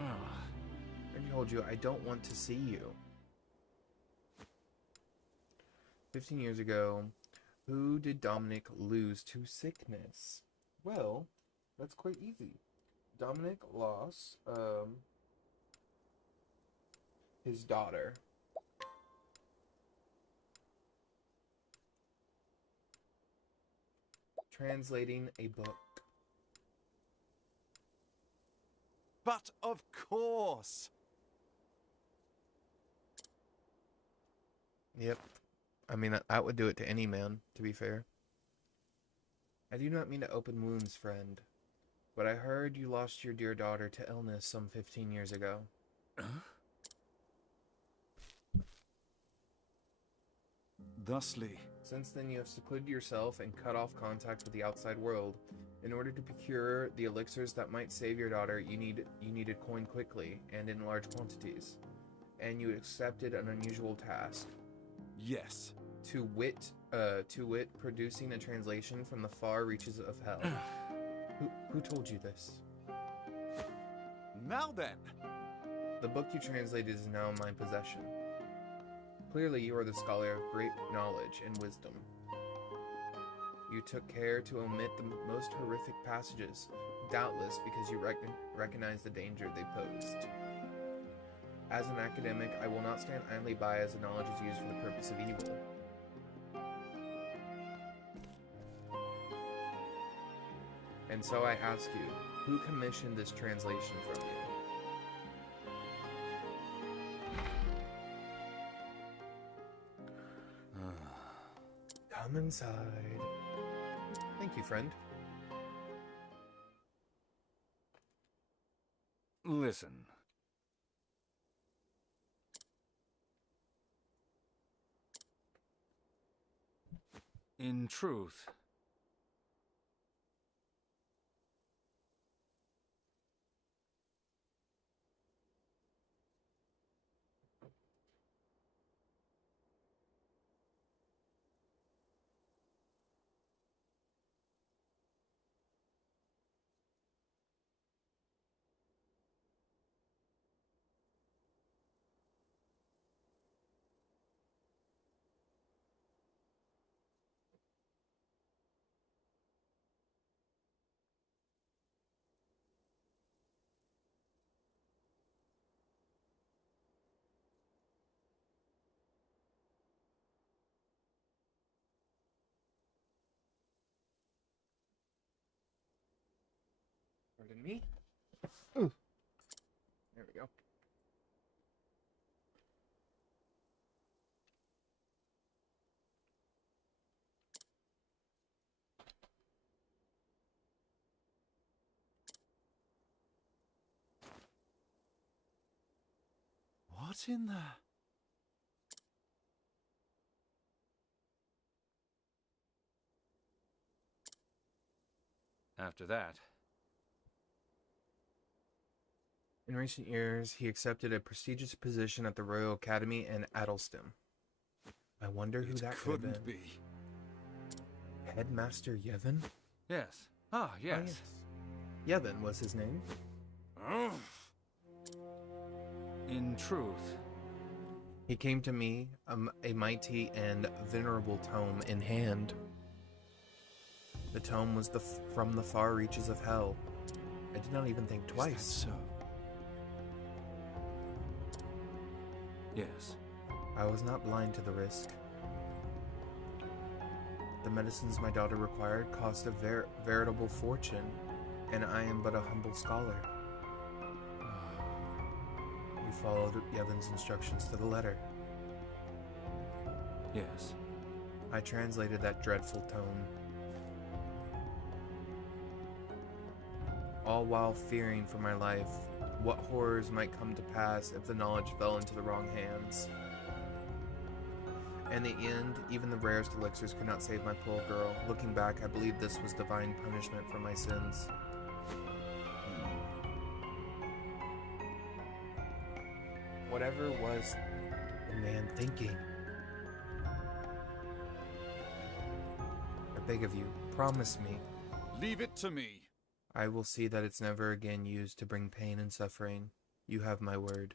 I told you I don't want to see you. 15 years ago, who did Dominic lose to sickness? Well, that's quite easy. Dominic lost his daughter. Translating a book. But of course. Yep. I mean, that would do it to any man, to be fair. I do not mean to open wounds, friend, but I heard you lost your dear daughter to illness some 15 years ago. Thusly. Since then, you have secluded yourself and cut off contact with the outside world. In order to procure the elixirs that might save your daughter, you needed coin quickly and in large quantities. And you accepted an unusual task. Yes. To wit, producing a translation from the far reaches of hell. Who told you this? Now then. The book you translated is now in my possession. Clearly, you are the scholar of great knowledge and wisdom. You took care to omit the most horrific passages, doubtless because you recognize the danger they posed. As an academic, I will not stand idly by as the knowledge is used for the purpose of evil. And so I ask you, who commissioned this translation from you? Come inside. Thank you, friend. Listen. In truth, Pardon me? Ooh. There we go. What in the... after that, In recent years, he accepted a prestigious position at the Royal Academy in Adelston. I wonder who that could have couldn't been. be. Headmaster Yevon? yes. Yes. Oh, yes. Yevon was his name. In truth, He came to me, a mighty and venerable tome in hand. The tome was from the far reaches of hell. I did not even think Is twice. that so? yes. I was not blind to the risk. The medicines my daughter required cost a veritable fortune, and I am but a humble scholar. You followed Yevon's instructions to the letter. Yes. I translated that dreadful tone. All while fearing for my life, what horrors might come to pass if the knowledge fell into the wrong hands. In the end, even the rarest elixirs could not save my poor girl. Looking back, I believe this was divine punishment for my sins. Whatever was the man thinking? I beg of you, promise me. Leave it to me. I will see that it's never again used to bring pain and suffering. You have my word.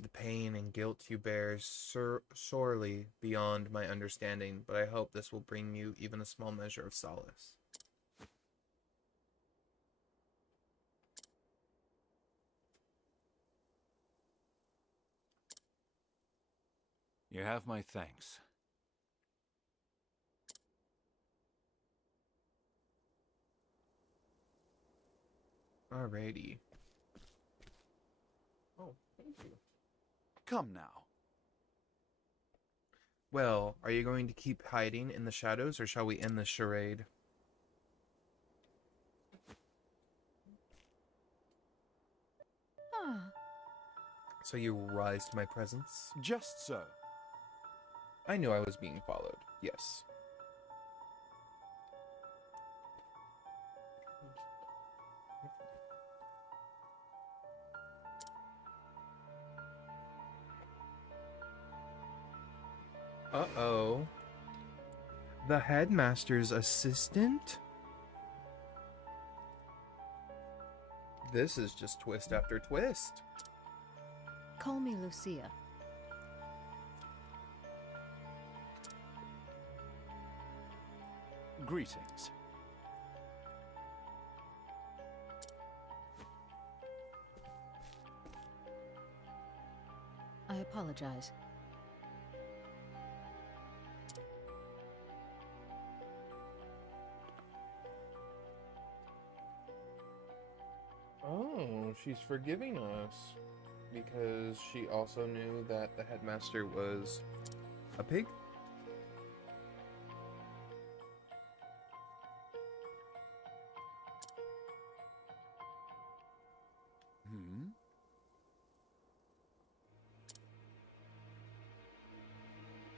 The pain and guilt you bear is sorely beyond my understanding, but I hope this will bring you even a small measure of solace. You have my thanks. Alrighty. Oh, thank you. Come now. Well, are you going to keep hiding in the shadows, or shall we end this charade? So you will rise to my presence? Just so. I knew I was being followed, yes. Uh-oh. The headmaster's assistant? This is just twist after twist. Call me Lucia. Greetings. I apologize. Oh, she's forgiving us. Because she also knew that the headmaster was a pig?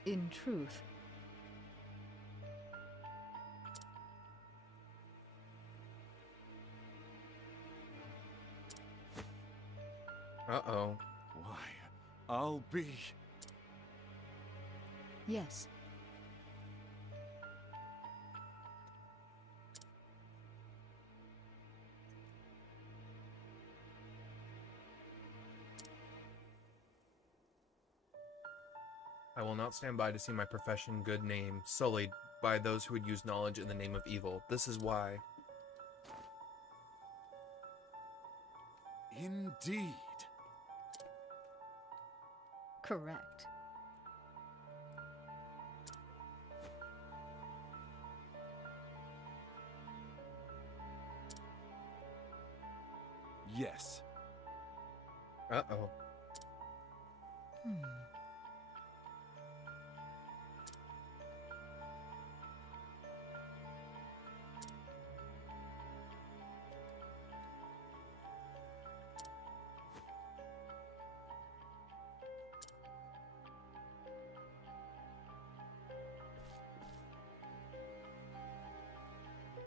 In truth, Uh-oh. Why, I'll be... yes. I will not stand by to see my profession good name sullied by those who would use knowledge in the name of evil. This is why. Indeed. Correct. Yes. Uh-oh.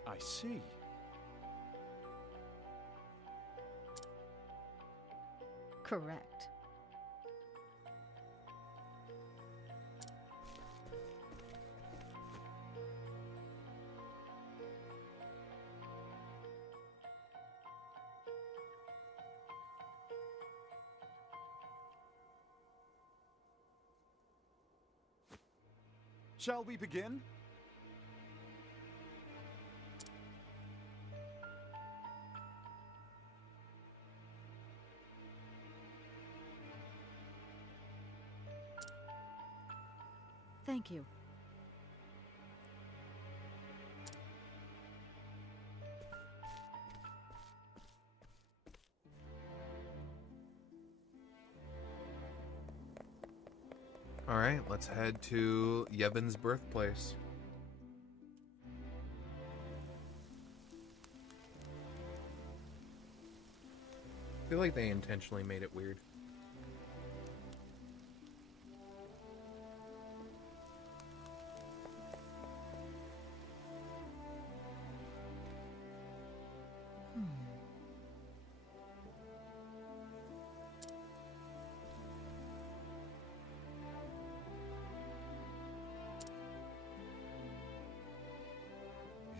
I see. Correct. Shall we begin? Thank you. Alright, let's head to Yevon's birthplace. I feel like they intentionally made it weird.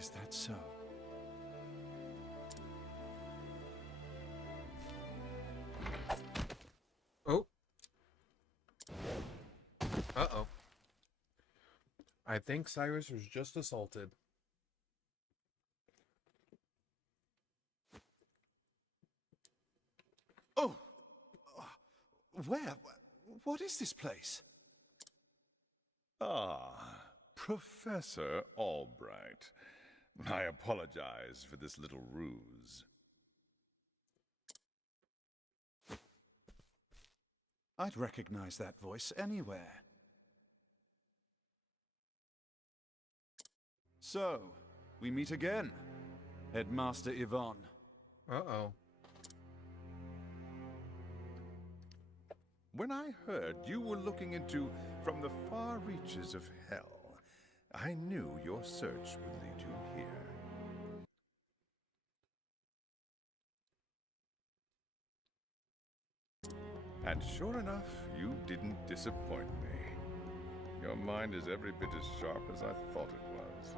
Is that so? Oh. Uh-oh. I think Cyrus was just assaulted. Oh! Where? What is this place? Ah, Professor Albright. I apologize for this little ruse. I'd recognize that voice anywhere. So, we meet again, Headmaster Yvonne. Uh-oh. When I heard you were looking into from the far reaches of hell, I knew your search would lead you here. And sure enough, you didn't disappoint me. Your mind is every bit as sharp as I thought it was.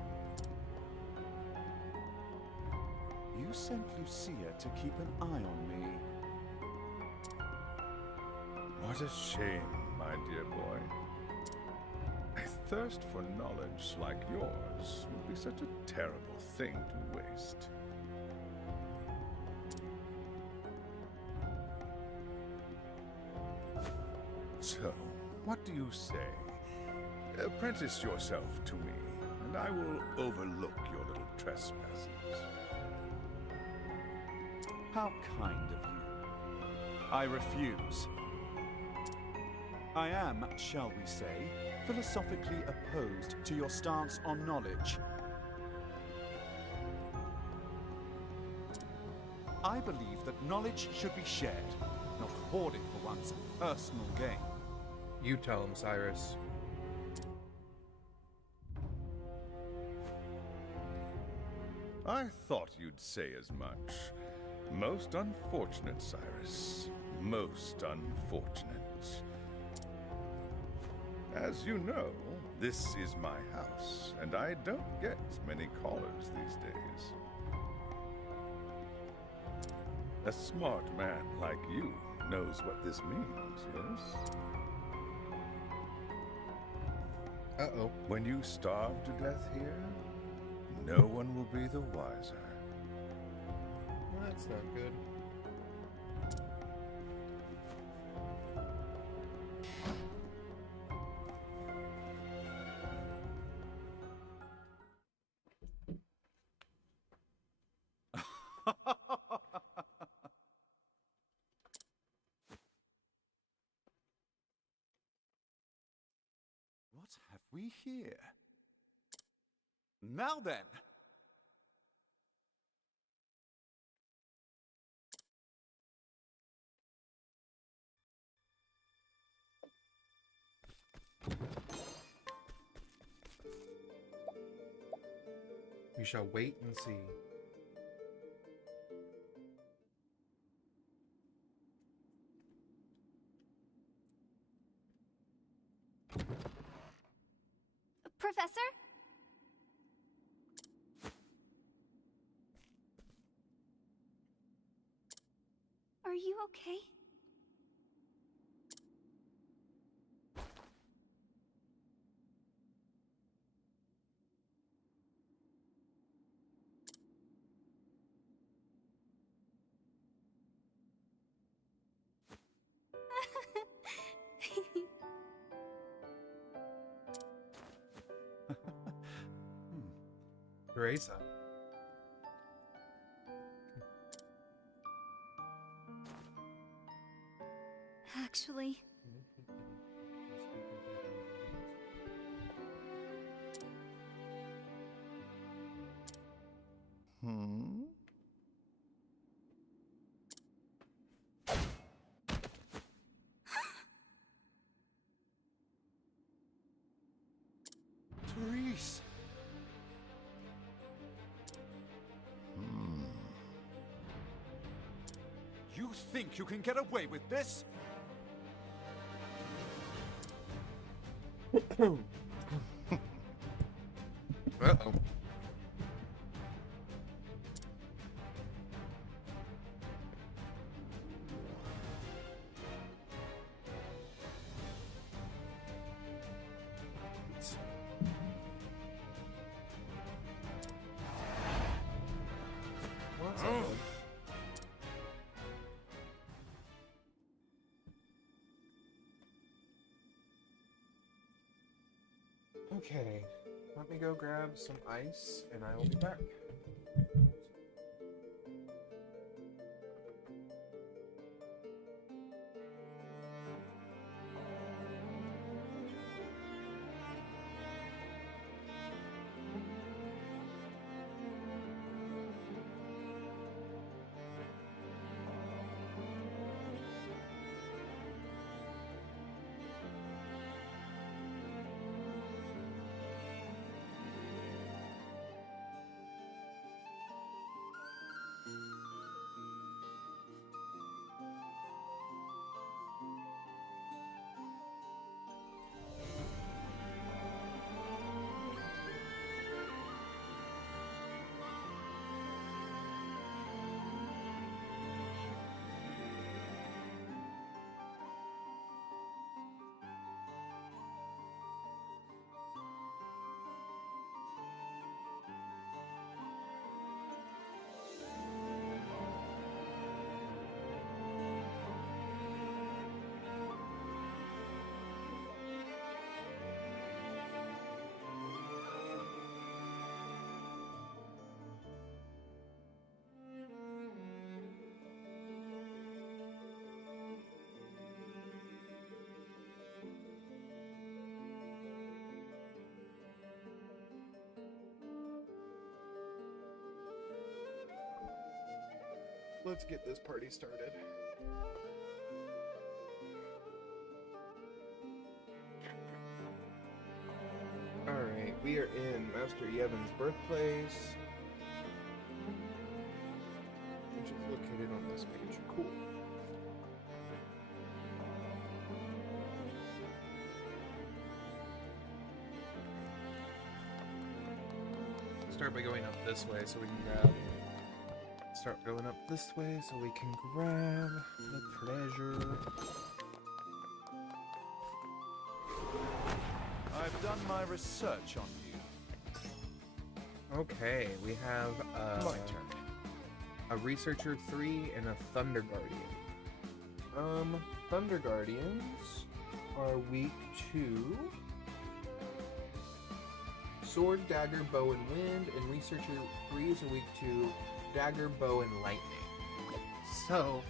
You sent Lucia to keep an eye on me. What a shame, my dear boy. A thirst for knowledge like yours would be such a terrible thing to waste. So, what do you say? Apprentice yourself to me, and I will overlook your little trespasses. How kind of you. I refuse. I am, shall we say, philosophically opposed to your stance on knowledge. I believe that knowledge should be shared, not hoarded for one's personal gain. You tell him, Cyrus. I thought you'd say as much. Most unfortunate, Cyrus. Most unfortunate. As you know, this is my house, and I don't get many callers these days. A smart man like you knows what this means, yes? Uh-oh. When you starve to death here, no one will be the wiser. That's not good. What have we here? Now then! We shall wait and see. Professor? Are you okay? Teresa. Actually, think you can get away with this? Uh-oh. What's up? Okay, let me go grab some ice and I will be back. Let's get this party started. Alright, we are in Master Yevon's birthplace, which is located on this page. Cool. Start by going up this way so we can grab. Start going up this way so we can grab the treasure. I've done my research on you. Okay, we have My turn. a Researcher 3 and a Thunder Guardian. Thunder Guardians are weak to Sword, Dagger, Bow, and Wind, and Researcher 3s are weak to Dagger, Bow, and Lightning. So,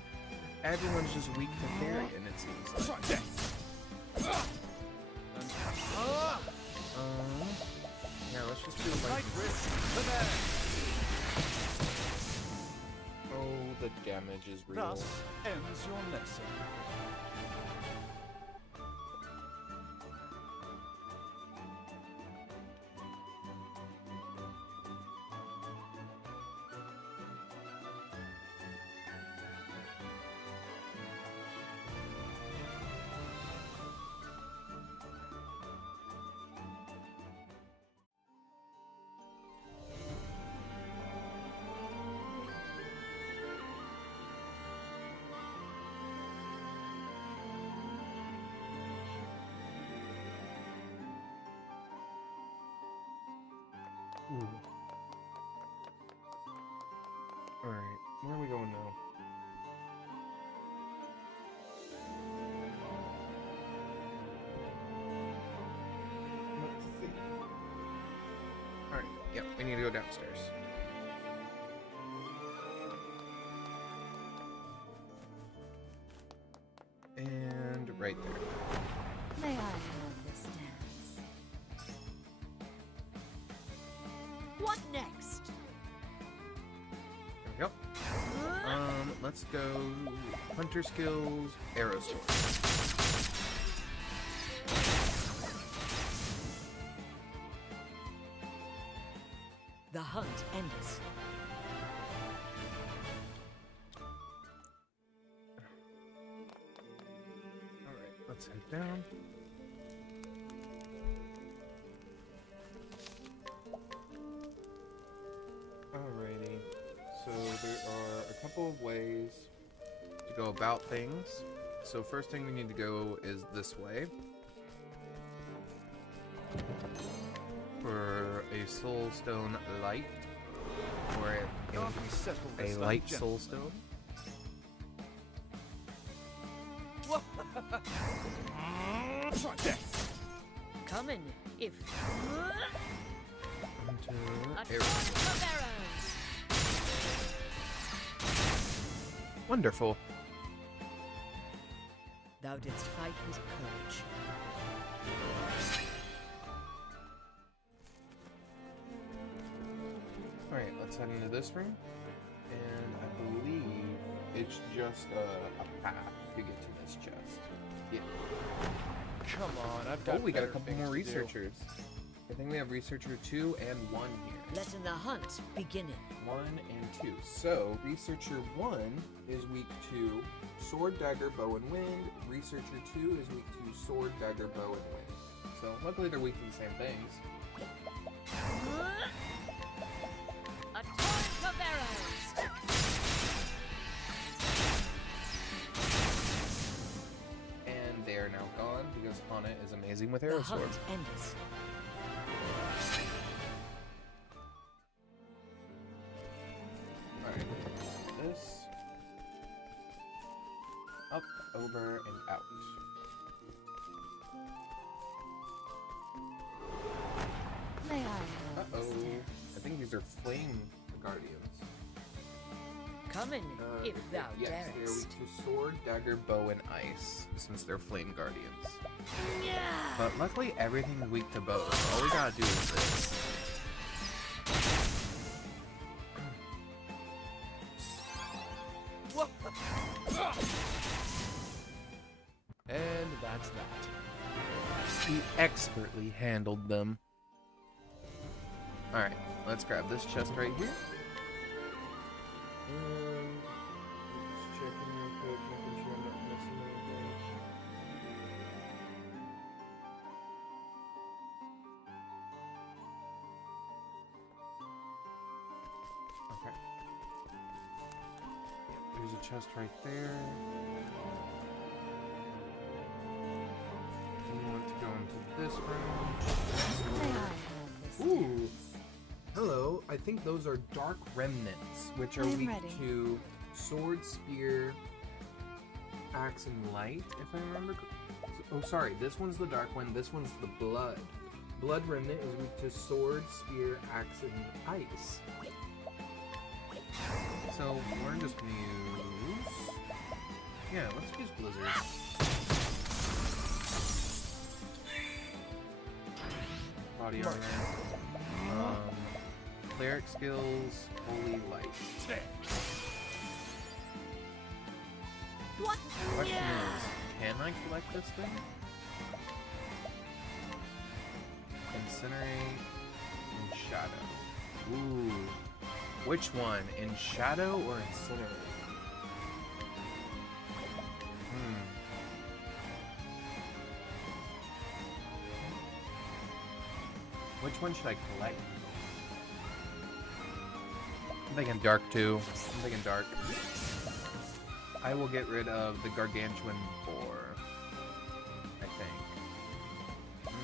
everyone's just weak to Therian, it seems like. Yeah, let's just do like... Oh, the damage is real. Thus ends your lesson. Ooh. Alright, where are we going now? Let's see. Alright, yep, we need to go downstairs. And right there. May I have this dance? What next? There we go. Let's go Hunter Skills, Arrow Sword. The hunt endeth. let's head down. Alrighty, so there are a couple of ways to go about things. So first thing we need to go is this way. For a soulstone light, or a light soulstone. Try this. Coming, if... Into A arrows. torrent of arrows! Wonderful. Thou didst fight with courage. Alright, let's head into this room. And I believe it's just a path to get to this chest. Yeah. Come on, I've Oh, got we got a better couple things more to do. researchers. I think we have researcher 2 and 1 here. Letting the hunt beginning. 1 and 2. So, researcher 1 is weak to sword, dagger, bow, and wind. Researcher 2 is weak to sword, dagger, bow, and wind. So, luckily they're weak to the same things. A torrent of arrows! And they are now gone because Hana is amazing with The arrow hunt sword. endeth. Alright, this. Up, over, and out. May I have this Uh-oh. dance? I think these are flame guardians. Coming, if thou Yes, they're darest. weak to sword, dagger, bow, and ice, since they're flame guardians. Yeah. But luckily everything's weak to both. All we gotta do is this. And that's that. He expertly handled them. Alright, let's grab this chest right here. And just checking real quick, making sure I'm not missing anything. Okay. Yep, there's a chest right there. We want to go into this room. May I have this Ooh. dance? Hello, I think those are dark remnants, which are I'm weak ready. to sword, spear, axe, and light, if I remember. Oh, sorry, this one's the dark one, this one's the blood. Blood remnant is weak to sword, spear, axe, and ice. So we're just gonna use. Yeah, let's use blizzard. Body armor. Cleric skills, holy light. What? Question is, can I collect this thing? Incinerate and shadow. Ooh. Which one? In shadow or incinerate? Which one should I collect? I'm thinking dark too. I'm thinking dark. I will get rid of the gargantuan boar. I think.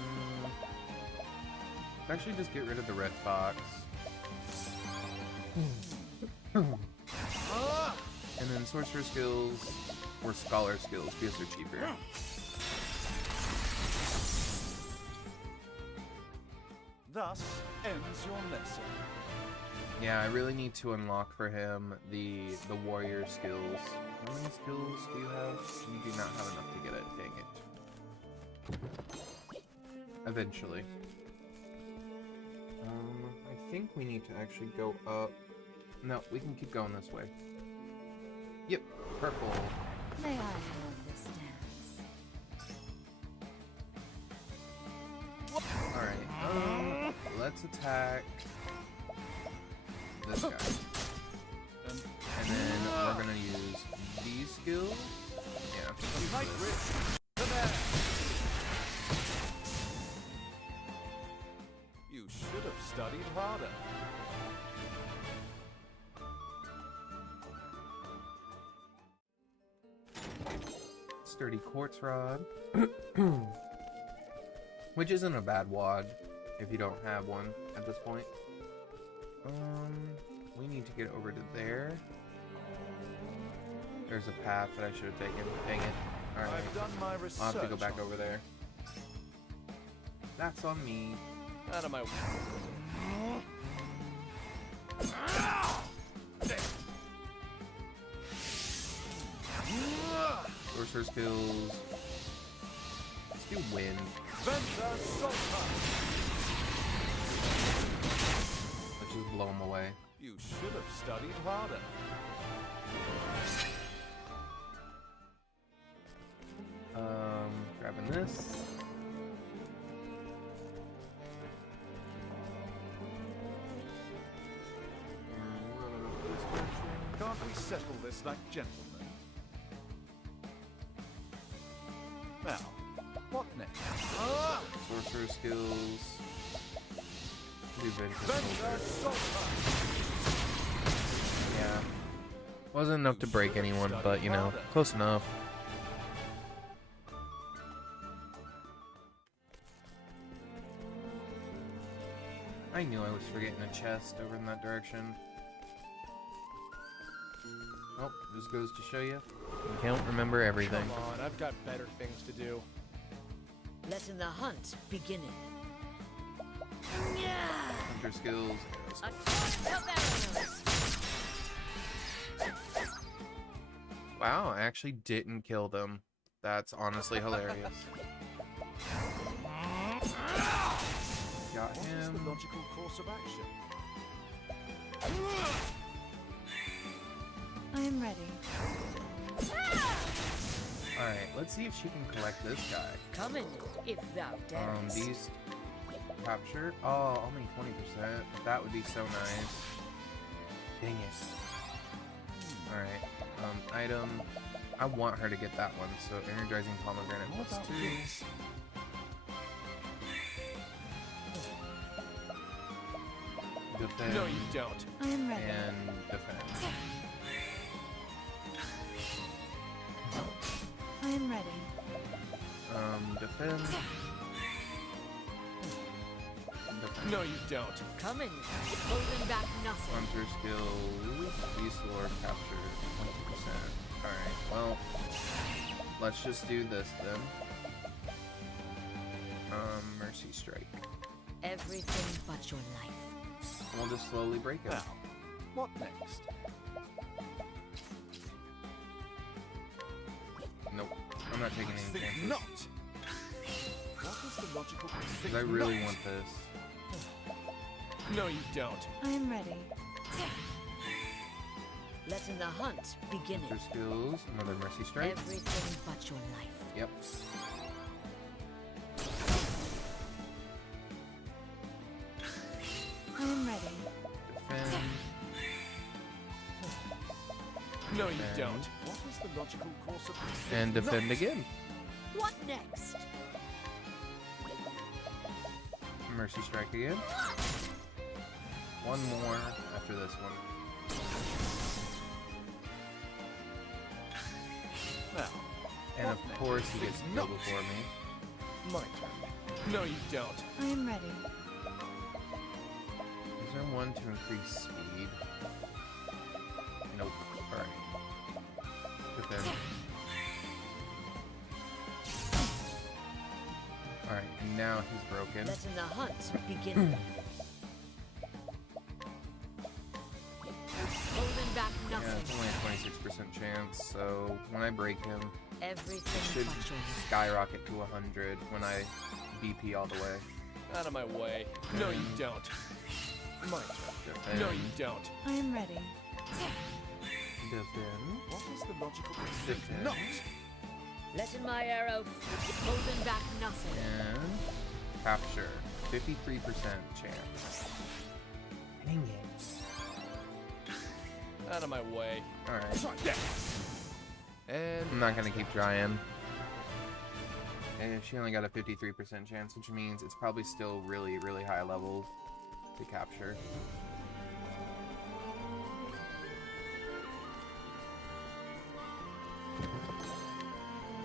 Actually, just get rid of the red fox. And then sorcerer skills or scholar skills because they're cheaper. Thus ends your lesson. Yeah, I really need to unlock for him the warrior skills. How many skills do you have? You do not have enough to get it, dang it. Eventually. I think we need to actually go up. No, we can keep going this way. Yep, purple. May I have this dance? Alright, let's attack this guy. And then we're gonna use these skills. Yeah. Night Witch, to there. sturdy quartz rod. Which isn't a bad wad if you don't have one at this point. We need to get over to there. There's a path that I should have taken. Dang it. Alright. I've done my research. I'll have to go back over there. That's on me. Out of my way. Sorcerer skills. Let's do wind. Let's just blow them away. You should have studied harder. Grabbing this. Can't we settle this like gentlemen? Now, what next? Sorcerer skills. Do yeah. Wasn't enough to break anyone, but you know, close enough. I knew I was forgetting a chest over in that direction. Oh, this goes to show you. You can't remember everything. Come on, I've got better things to do. Letting the hunt begin. Hunter skills. Wow, I actually didn't kill them. That's honestly hilarious. Got What is him. the logical course of action? I am ready. Alright, let's see if she can collect this guy. Come in, if thou darest. Beast capture. Oh, only 20%. That would be so nice. Dang it. Alright. Item. I want her to get that one, so energizing pomegranate What plus about 2. this? Defend. No, you don't. I am ready. And defend. I am ready. Defend. Defend. No, you don't. Come in, holding back nothing. Hunter skills. Beast lore capture 20%. Alright, well, let's just do this then. Mercy strike. Everything but your life. We'll just slowly break it. Now, what next? Nope. I'm not taking I any think chances. not. What is the logical Because I really not? want this. No, you don't. I am ready. Letting the hunt begin. Hunter skills. Another mercy strike. Everything but your life. Yep. I am ready. Defend. No, you And- don't. What is the logical course of And defend not? again. What next? Mercy strike again. One more after this one. Now, And of what next? course he gets to go Not. before me. My turn. No, you don't. I am ready. Is there one to increase speed? Nope. Alright. Defend. Alright, and now he's broken. Letting the hunt begin. Holding back Yeah, nothing. it's only a 26% chance, so when I break him, it Everything should but your life. skyrocket to 100 when I BP all the way. Out of my way. No, you don't. My turn. Defend. No, you don't. I am ready. Defend. what is the logical Defend. not? Letting my arrow holding back nothing. And capture. 53% chance. Dang it. Out of my way. Alright. And I'm not gonna keep trying. And she only got a 53% chance, which means it's probably still really, really high levels to capture.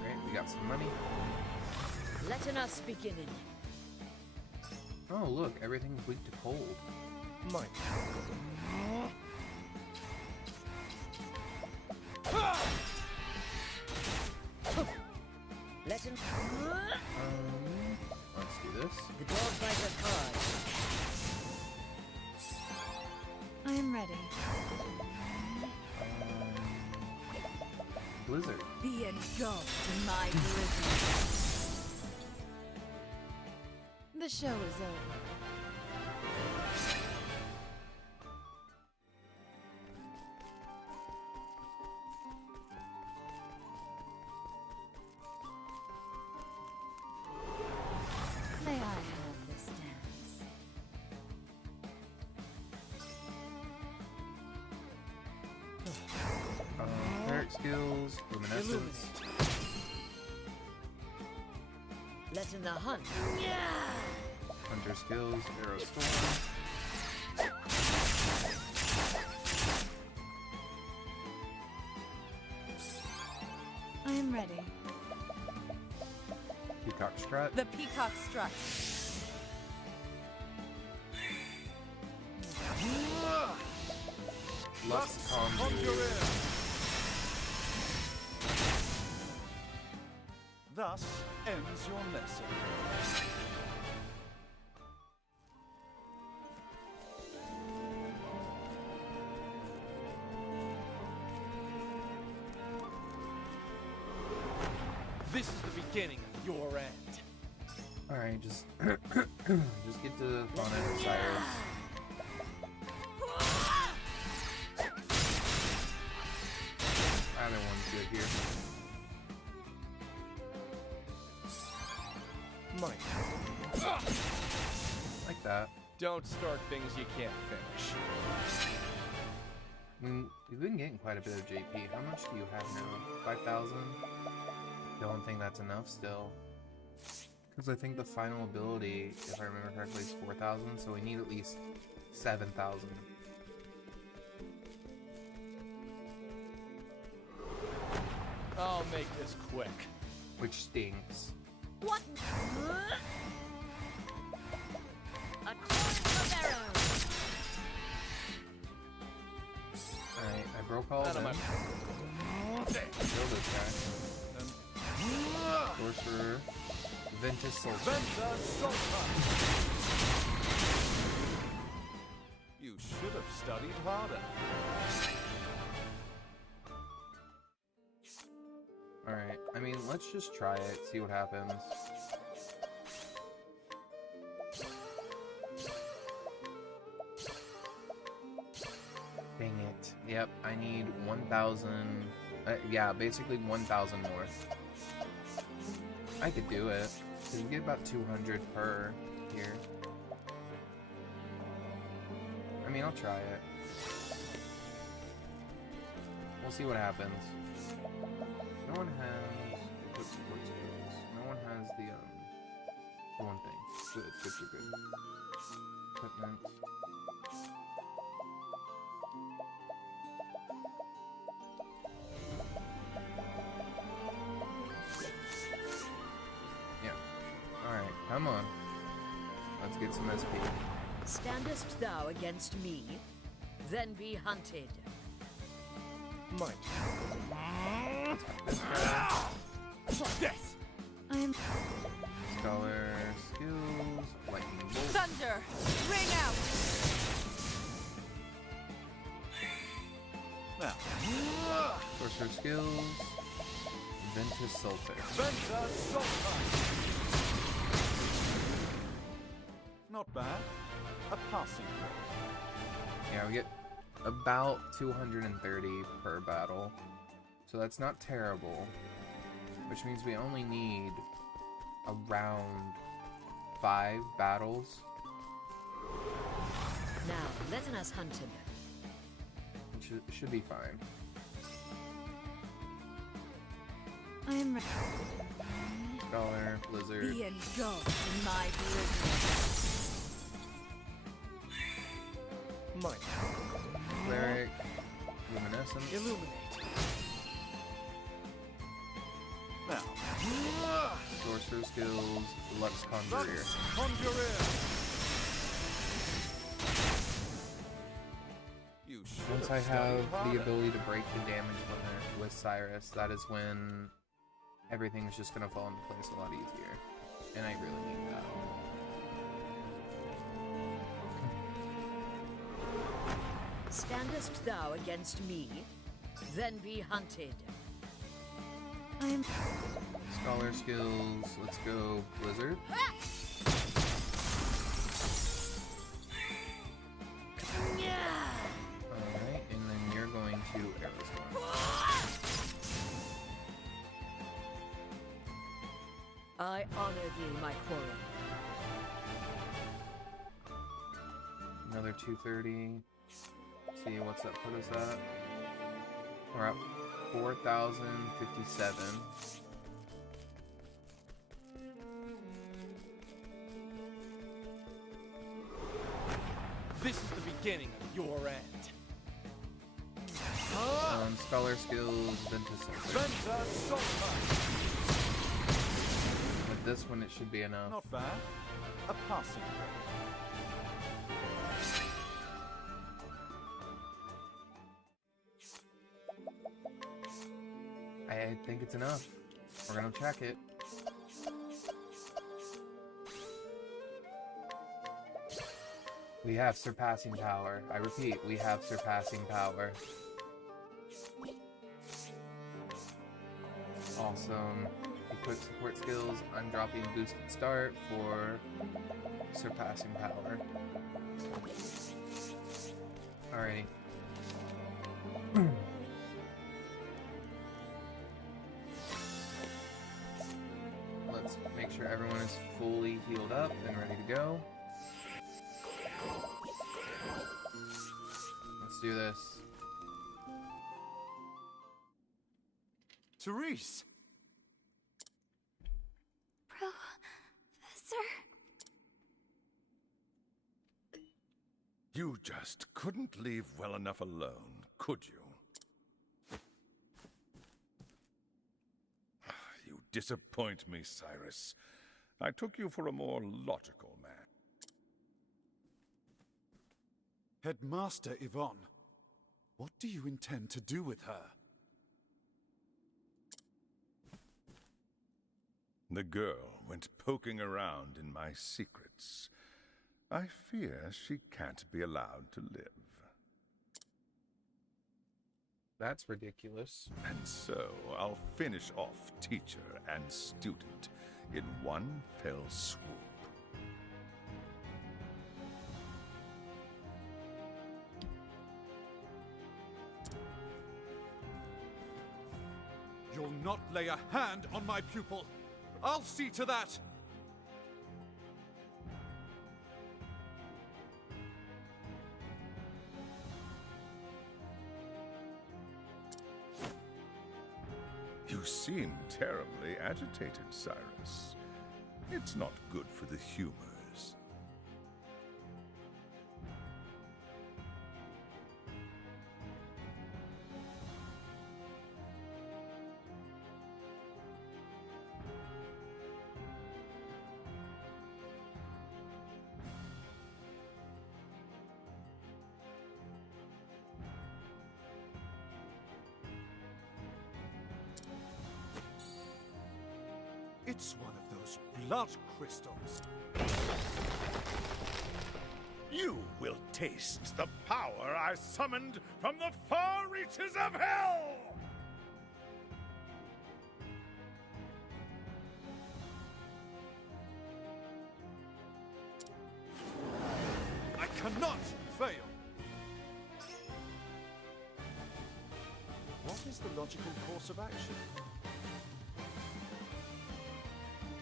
Alright, we got some money. Letting us begin. Oh, look, everything's weak to cold. Might. Let him. Let's do this. The dog biter card. I am ready. Blizzard. Be engulfed in my blizzard. The show is over. May I have this dance? Cleric skills, luminescence. Letting the hunt. Hunter skills, arrow storm. I am ready. Peacock strut. The peacock strut. Lust conjure. Thus ends your lesson. This is the beginning of your end. Alright, just just get to Fauna or Cyrus. Either one's good here. Might. Like that. Don't start things you can't finish. I mean, we've been getting quite a bit of JP. How much do you have now? 5,000? Don't think that's enough still. Because I think the final ability, if I remember correctly, is 4,000, so we need at least 7,000. I'll make this quick. Which stinks. What? A torrent of arrows. Alright, I broke all of Out of them. Kill this guy. Sorcerer. Ventus Sultan. You should have studied harder. Alright, I mean, let's just try it, see what happens. Dang it. Yep, I need 1,000... yeah, basically 1,000 more. I could do it. Cause you get about 200 per here. I mean, I'll try it. We'll see what happens. No one has equipped support skills. No one has the one thing. Good, good, good, good. Equipment. Yeah. Alright, come on. Let's get some SP. Standest thou against me? Then be hunted. Might. This guy. Death! I am Scholar skills. Lightning bolt. thunder. Ring out. Now, Sorcerer skills. Ventus Sultan. not bad. A passing grade. Yeah, we get about 230 per battle. So that's not terrible. Which means we only need around 5 battles. Now, let us hunt him. It should be fine. I am ready. Scholar, Blizzard. Be engulfed in my blizzard. Might. Cleric. Luminescence. Illuminate. Now, Sorcerer skills, Lux Conjurer. You should Once I studied have the harder. ability to break the damage limit with Cyrus, that is when everything's just gonna fall into place a lot easier. And I really need that. Standest thou against me? Then be hunted. I'm Scholar skills, let's go Blizzard. Alright, and then you're going to Aerostorm. I honor thee, my quarry. Another 230. See what's that put us at? We're at 4,057. This is the beginning of your end. Scholar skills, Ventus. Banter, With this one, it should be enough. not bad. A passing grade. I think it's enough. We're gonna check it. We have surpassing power. I repeat, we have surpassing power. Awesome. Equip support skills. I'm dropping boosted start for surpassing power. Alrighty. Let's make sure everyone is fully healed up and ready to go. Let's do this. Therese! Professor? You just couldn't leave well enough alone, could you? You disappoint me, Cyrus. I took you for a more logical man. Headmaster Yvonne, what do you intend to do with her? The girl went poking around in my secrets. I fear she can't be allowed to live. That's ridiculous. And so I'll finish off teacher and student in one fell swoop. You'll not lay a hand on my pupil. I'll see to that. You seem terribly agitated, Cyrus. It's not good for the humors. It's one of those blood crystals. You will taste the power I summoned from the far reaches of hell! I cannot fail. What is the logical course of action?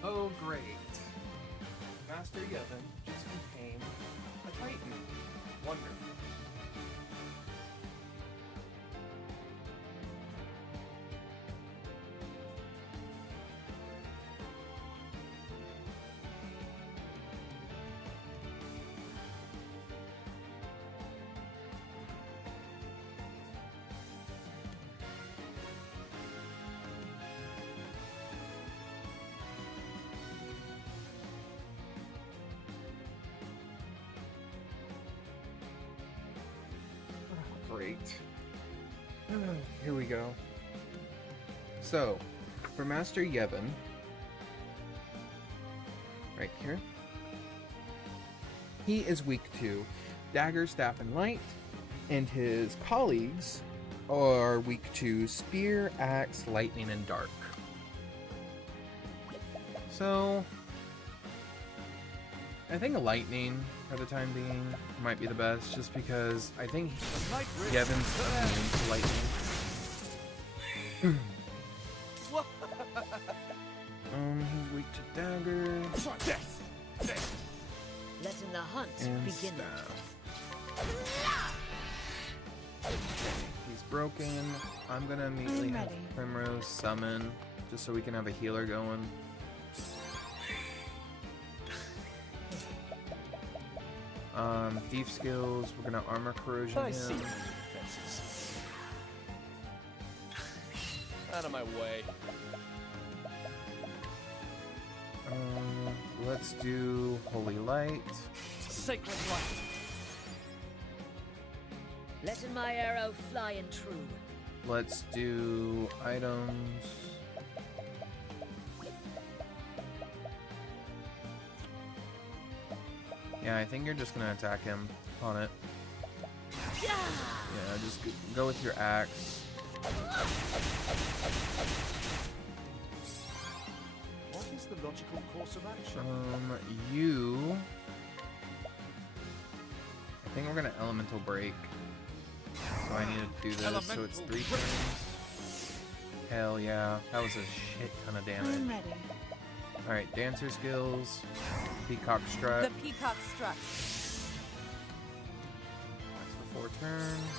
Oh, great. Master Yevon just became a Titan. Wonderful. great. Here we go. So, for Master Yevon, right here, he is weak to Dagger, Staff, and Light, and his colleagues are weak to Spear, Axe, Lightning, and Dark. So, I think Lightning, for the time being, might be the best, just because I think Yevon's immune to Lightning. He's weak to Dagger. Letting the hunt And begin. He's broken. I'm gonna immediately I'm have ready. Primrose summon, just so we can have a healer going. Thief skills, we're gonna armor corrosion I see him. your defenses. Out of my way. Let's do Holy Light. Sacred light. Letting my arrow fly and true. Let's do items. Yeah, I think you're just gonna attack him on it. Yeah! Yeah, just go with your axe. What is the logical course of action? You. I think we're gonna elemental break. So I need to do this. So it's 3 turns. Hell yeah, that was a shit ton of damage. I'm ready. All right, dancer skills. Peacock strut. The peacock strut. That's for 4 turns.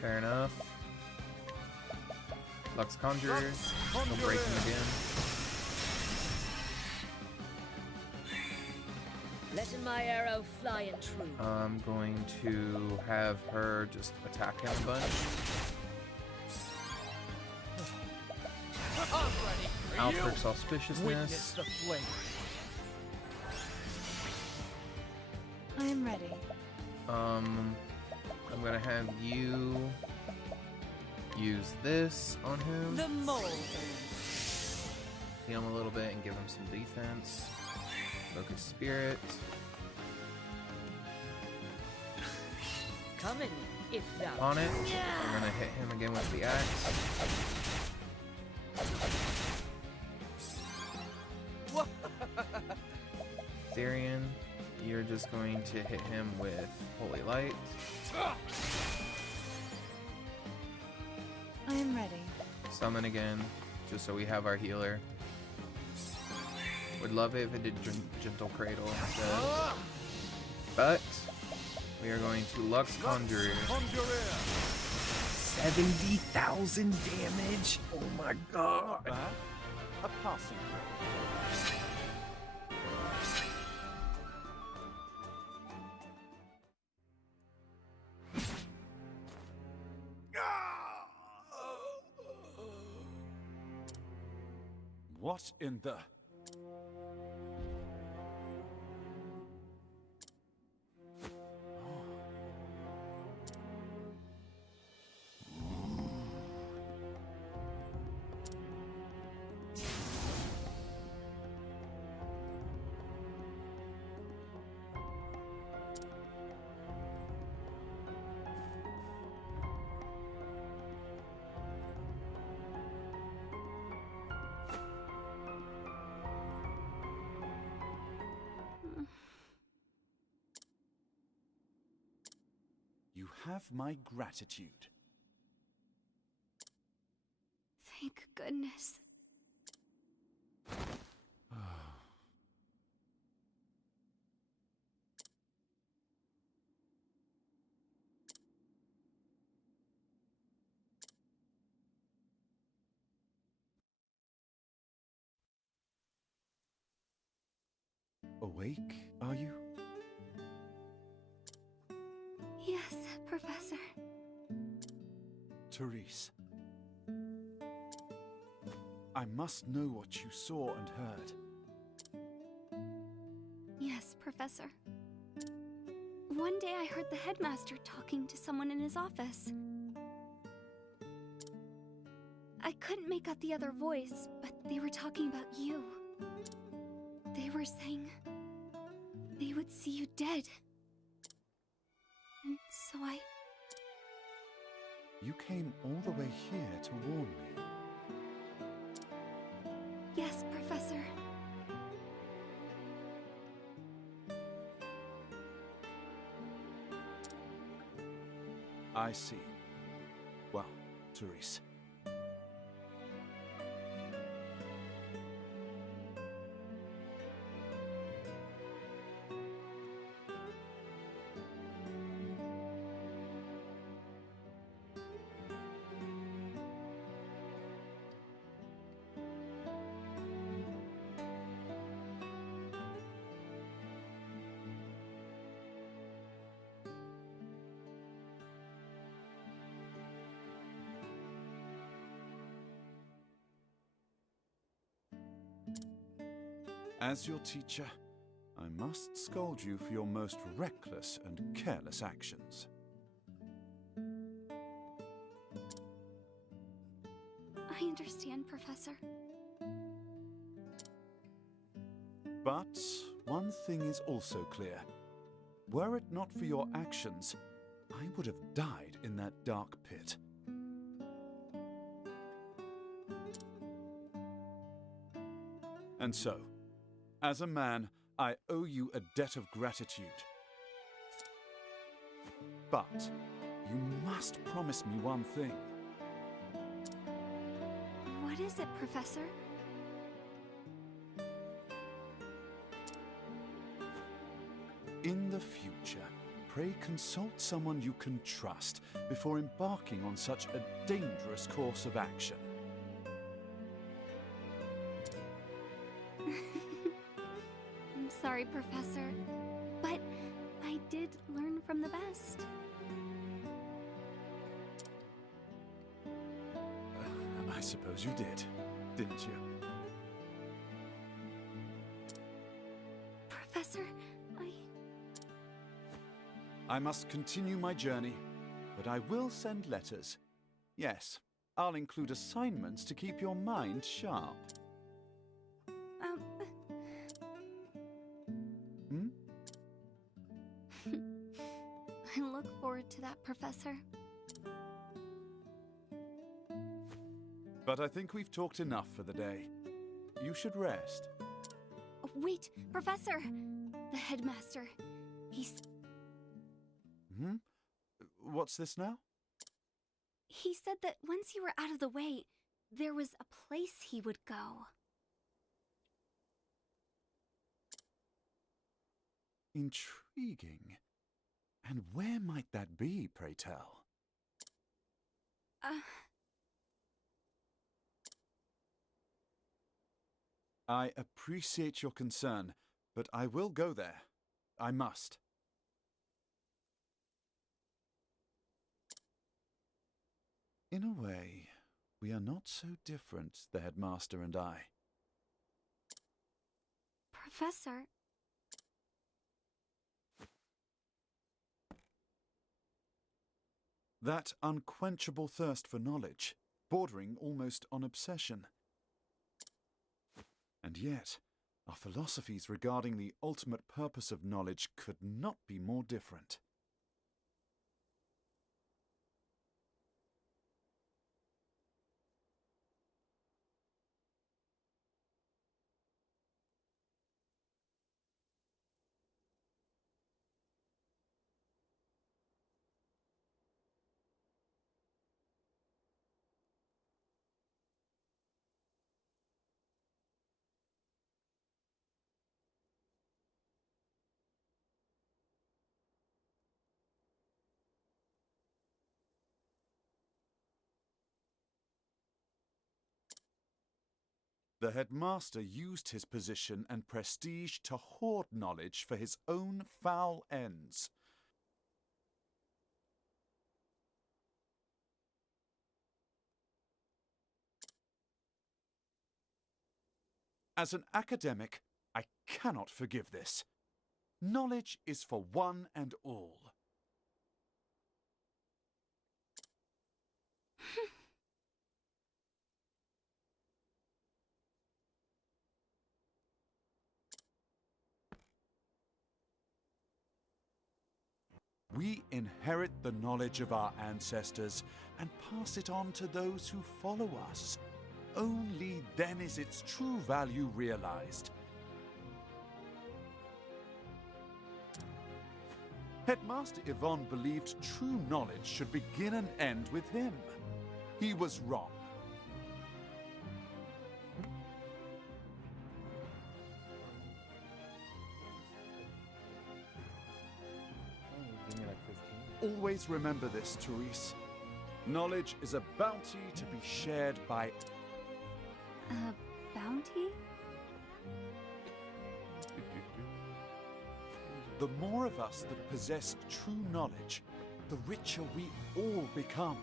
Fair enough. Lux Conjurer. He'll break him again. Letting my arrow fly and true. I'm going to have her just attack him a bunch. Alfred's auspiciousness. Witness the flame. I am ready. I'm gonna have you use this on him. The mold. Heal him a little bit and give him some defense. Focus Spirit. Coming, if thou. On it. I'm gonna hit him again with the axe. Therian, you're just going to hit him with Holy Light. I am ready. Summon again, just so we have our healer. Would love it if it did Gentle Cradle instead. But we are going to Lux Conjurer. 70,000 damage! Oh my god! Bad. A passing grade. What in the... You have my gratitude. Thank goodness. Awake, are you? Yes, Professor. Therese. I must know what you saw and heard. Yes, Professor. One day I heard the headmaster talking to someone in his office. I couldn't make out the other voice, but they were talking about you. They were saying they would see you dead. And so I... You came all the way here to warn me. Yes, Professor. I see. Well, Therese. As your teacher, I must scold you for your most reckless and careless actions. I understand, Professor. But one thing is also clear. Were it not for your actions, I would have died in that dark pit. And so, as a man, I owe you a debt of gratitude. But you must promise me one thing. What is it, Professor? In the future, pray consult someone you can trust before embarking on such a dangerous course of action. I'm sorry, Professor, but I did learn from the best. I suppose you did, didn't you? Professor, I must continue my journey, but I will send letters. Yes, I'll include assignments to keep your mind sharp. I look forward to that, Professor. But I think we've talked enough for the day. You should rest. Wait, Professor! The headmaster. He's... What's this now? He said that once you were out of the way, there was a place he would go. Intriguing. And where might that be, pray tell? I appreciate your concern, but I will go there. I must. In a way, we are not so different, the headmaster and I. Professor... That unquenchable thirst for knowledge, bordering almost on obsession. And yet, our philosophies regarding the ultimate purpose of knowledge could not be more different. The headmaster used his position and prestige to hoard knowledge for his own foul ends. As an academic, I cannot forgive this. Knowledge is for one and all. We inherit the knowledge of our ancestors and pass it on to those who follow us. Only then is its true value realized. Headmaster Yvonne believed true knowledge should begin and end with him. He was wrong. Give me like 15. Always remember this, Therese. Knowledge is a bounty to be shared by... A bounty? The more of us that possess true knowledge, the richer we all become.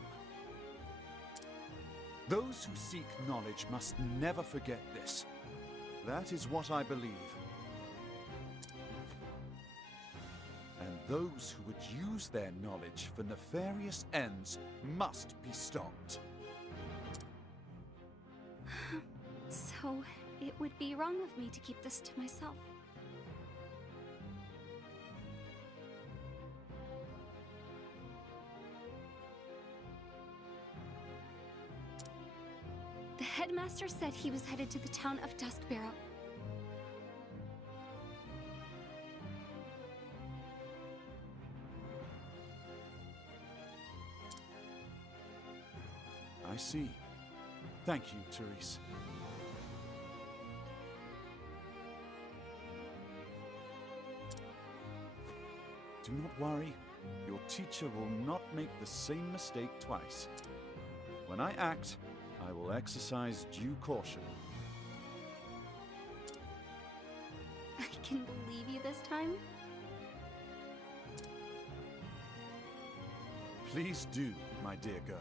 Those who seek knowledge must never forget this. That is what I believe. And those who would use their knowledge for nefarious ends must be stopped. So, it would be wrong of me to keep this to myself. The headmaster said he was headed to the town of Duskbarrow. I see. Thank you, Therese. Do not worry. Your teacher will not make the same mistake twice. When I act, I will exercise due caution. I can believe you this time? Please do, my dear girl.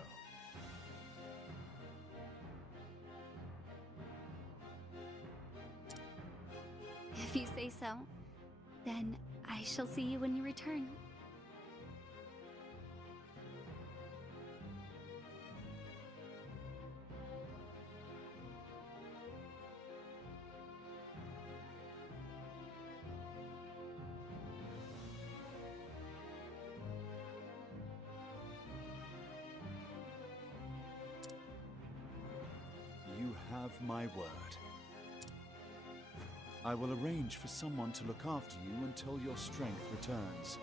If you say so, then I shall see you when you return. You have my word. I will arrange for someone to look after you until your strength returns.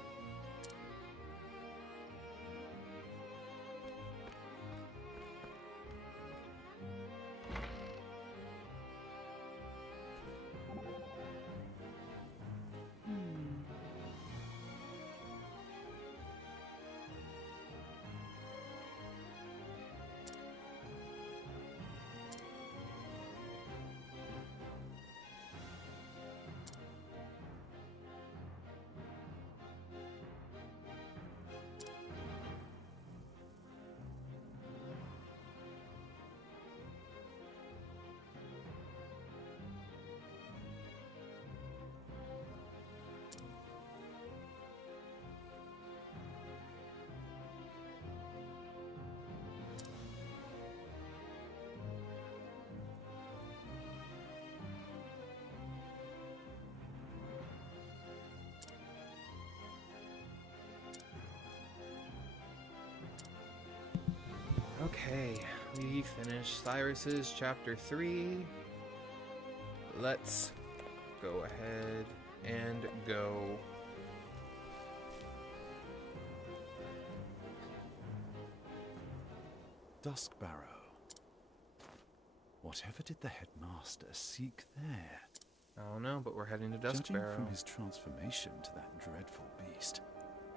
Okay, we finished Cyrus's chapter 3. Let's go ahead and go. Duskbarrow. Whatever did the headmaster seek there? I don't know, but we're heading to Judging Duskbarrow. from his transformation to that dreadful beast,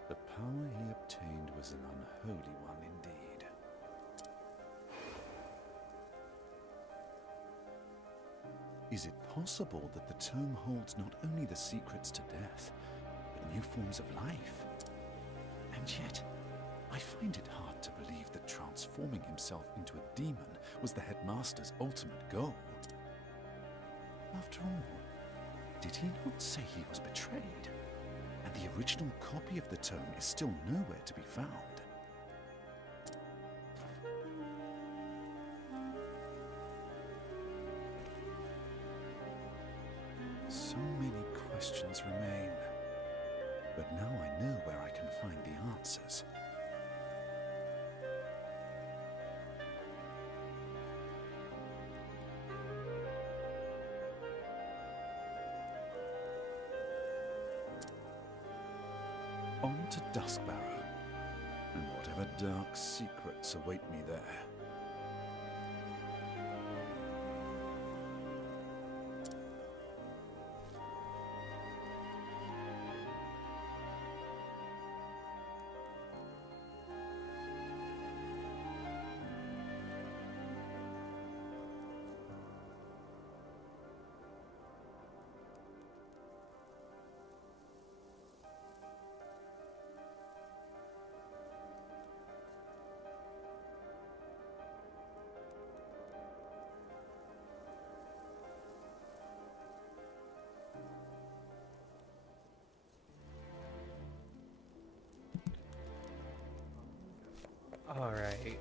the power he obtained was an unholy one indeed. Is it possible that the tome holds not only the secrets to death, but new forms of life? And yet, I find it hard to believe that transforming himself into a demon was the headmaster's ultimate goal. After all, did he not say he was betrayed? and the original copy of the tome is still nowhere to be found. So many questions remain, but now I know where I can find the answers. On to Duskbarrow, and whatever dark secrets await me there. Alright.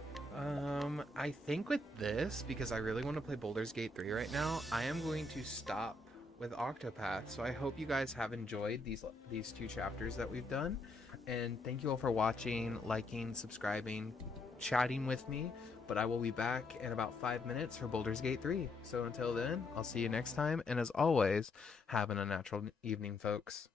I think with this, because I really want to play Baldur's Gate 3 right now, I am going to stop with Octopath. So I hope you guys have enjoyed these 2 chapters that we've done. And thank you all for watching, liking, subscribing, chatting with me. But I will be back in about 5 minutes for Baldur's Gate 3. So until then, I'll see you next time. And as always, have an unnatural evening, folks.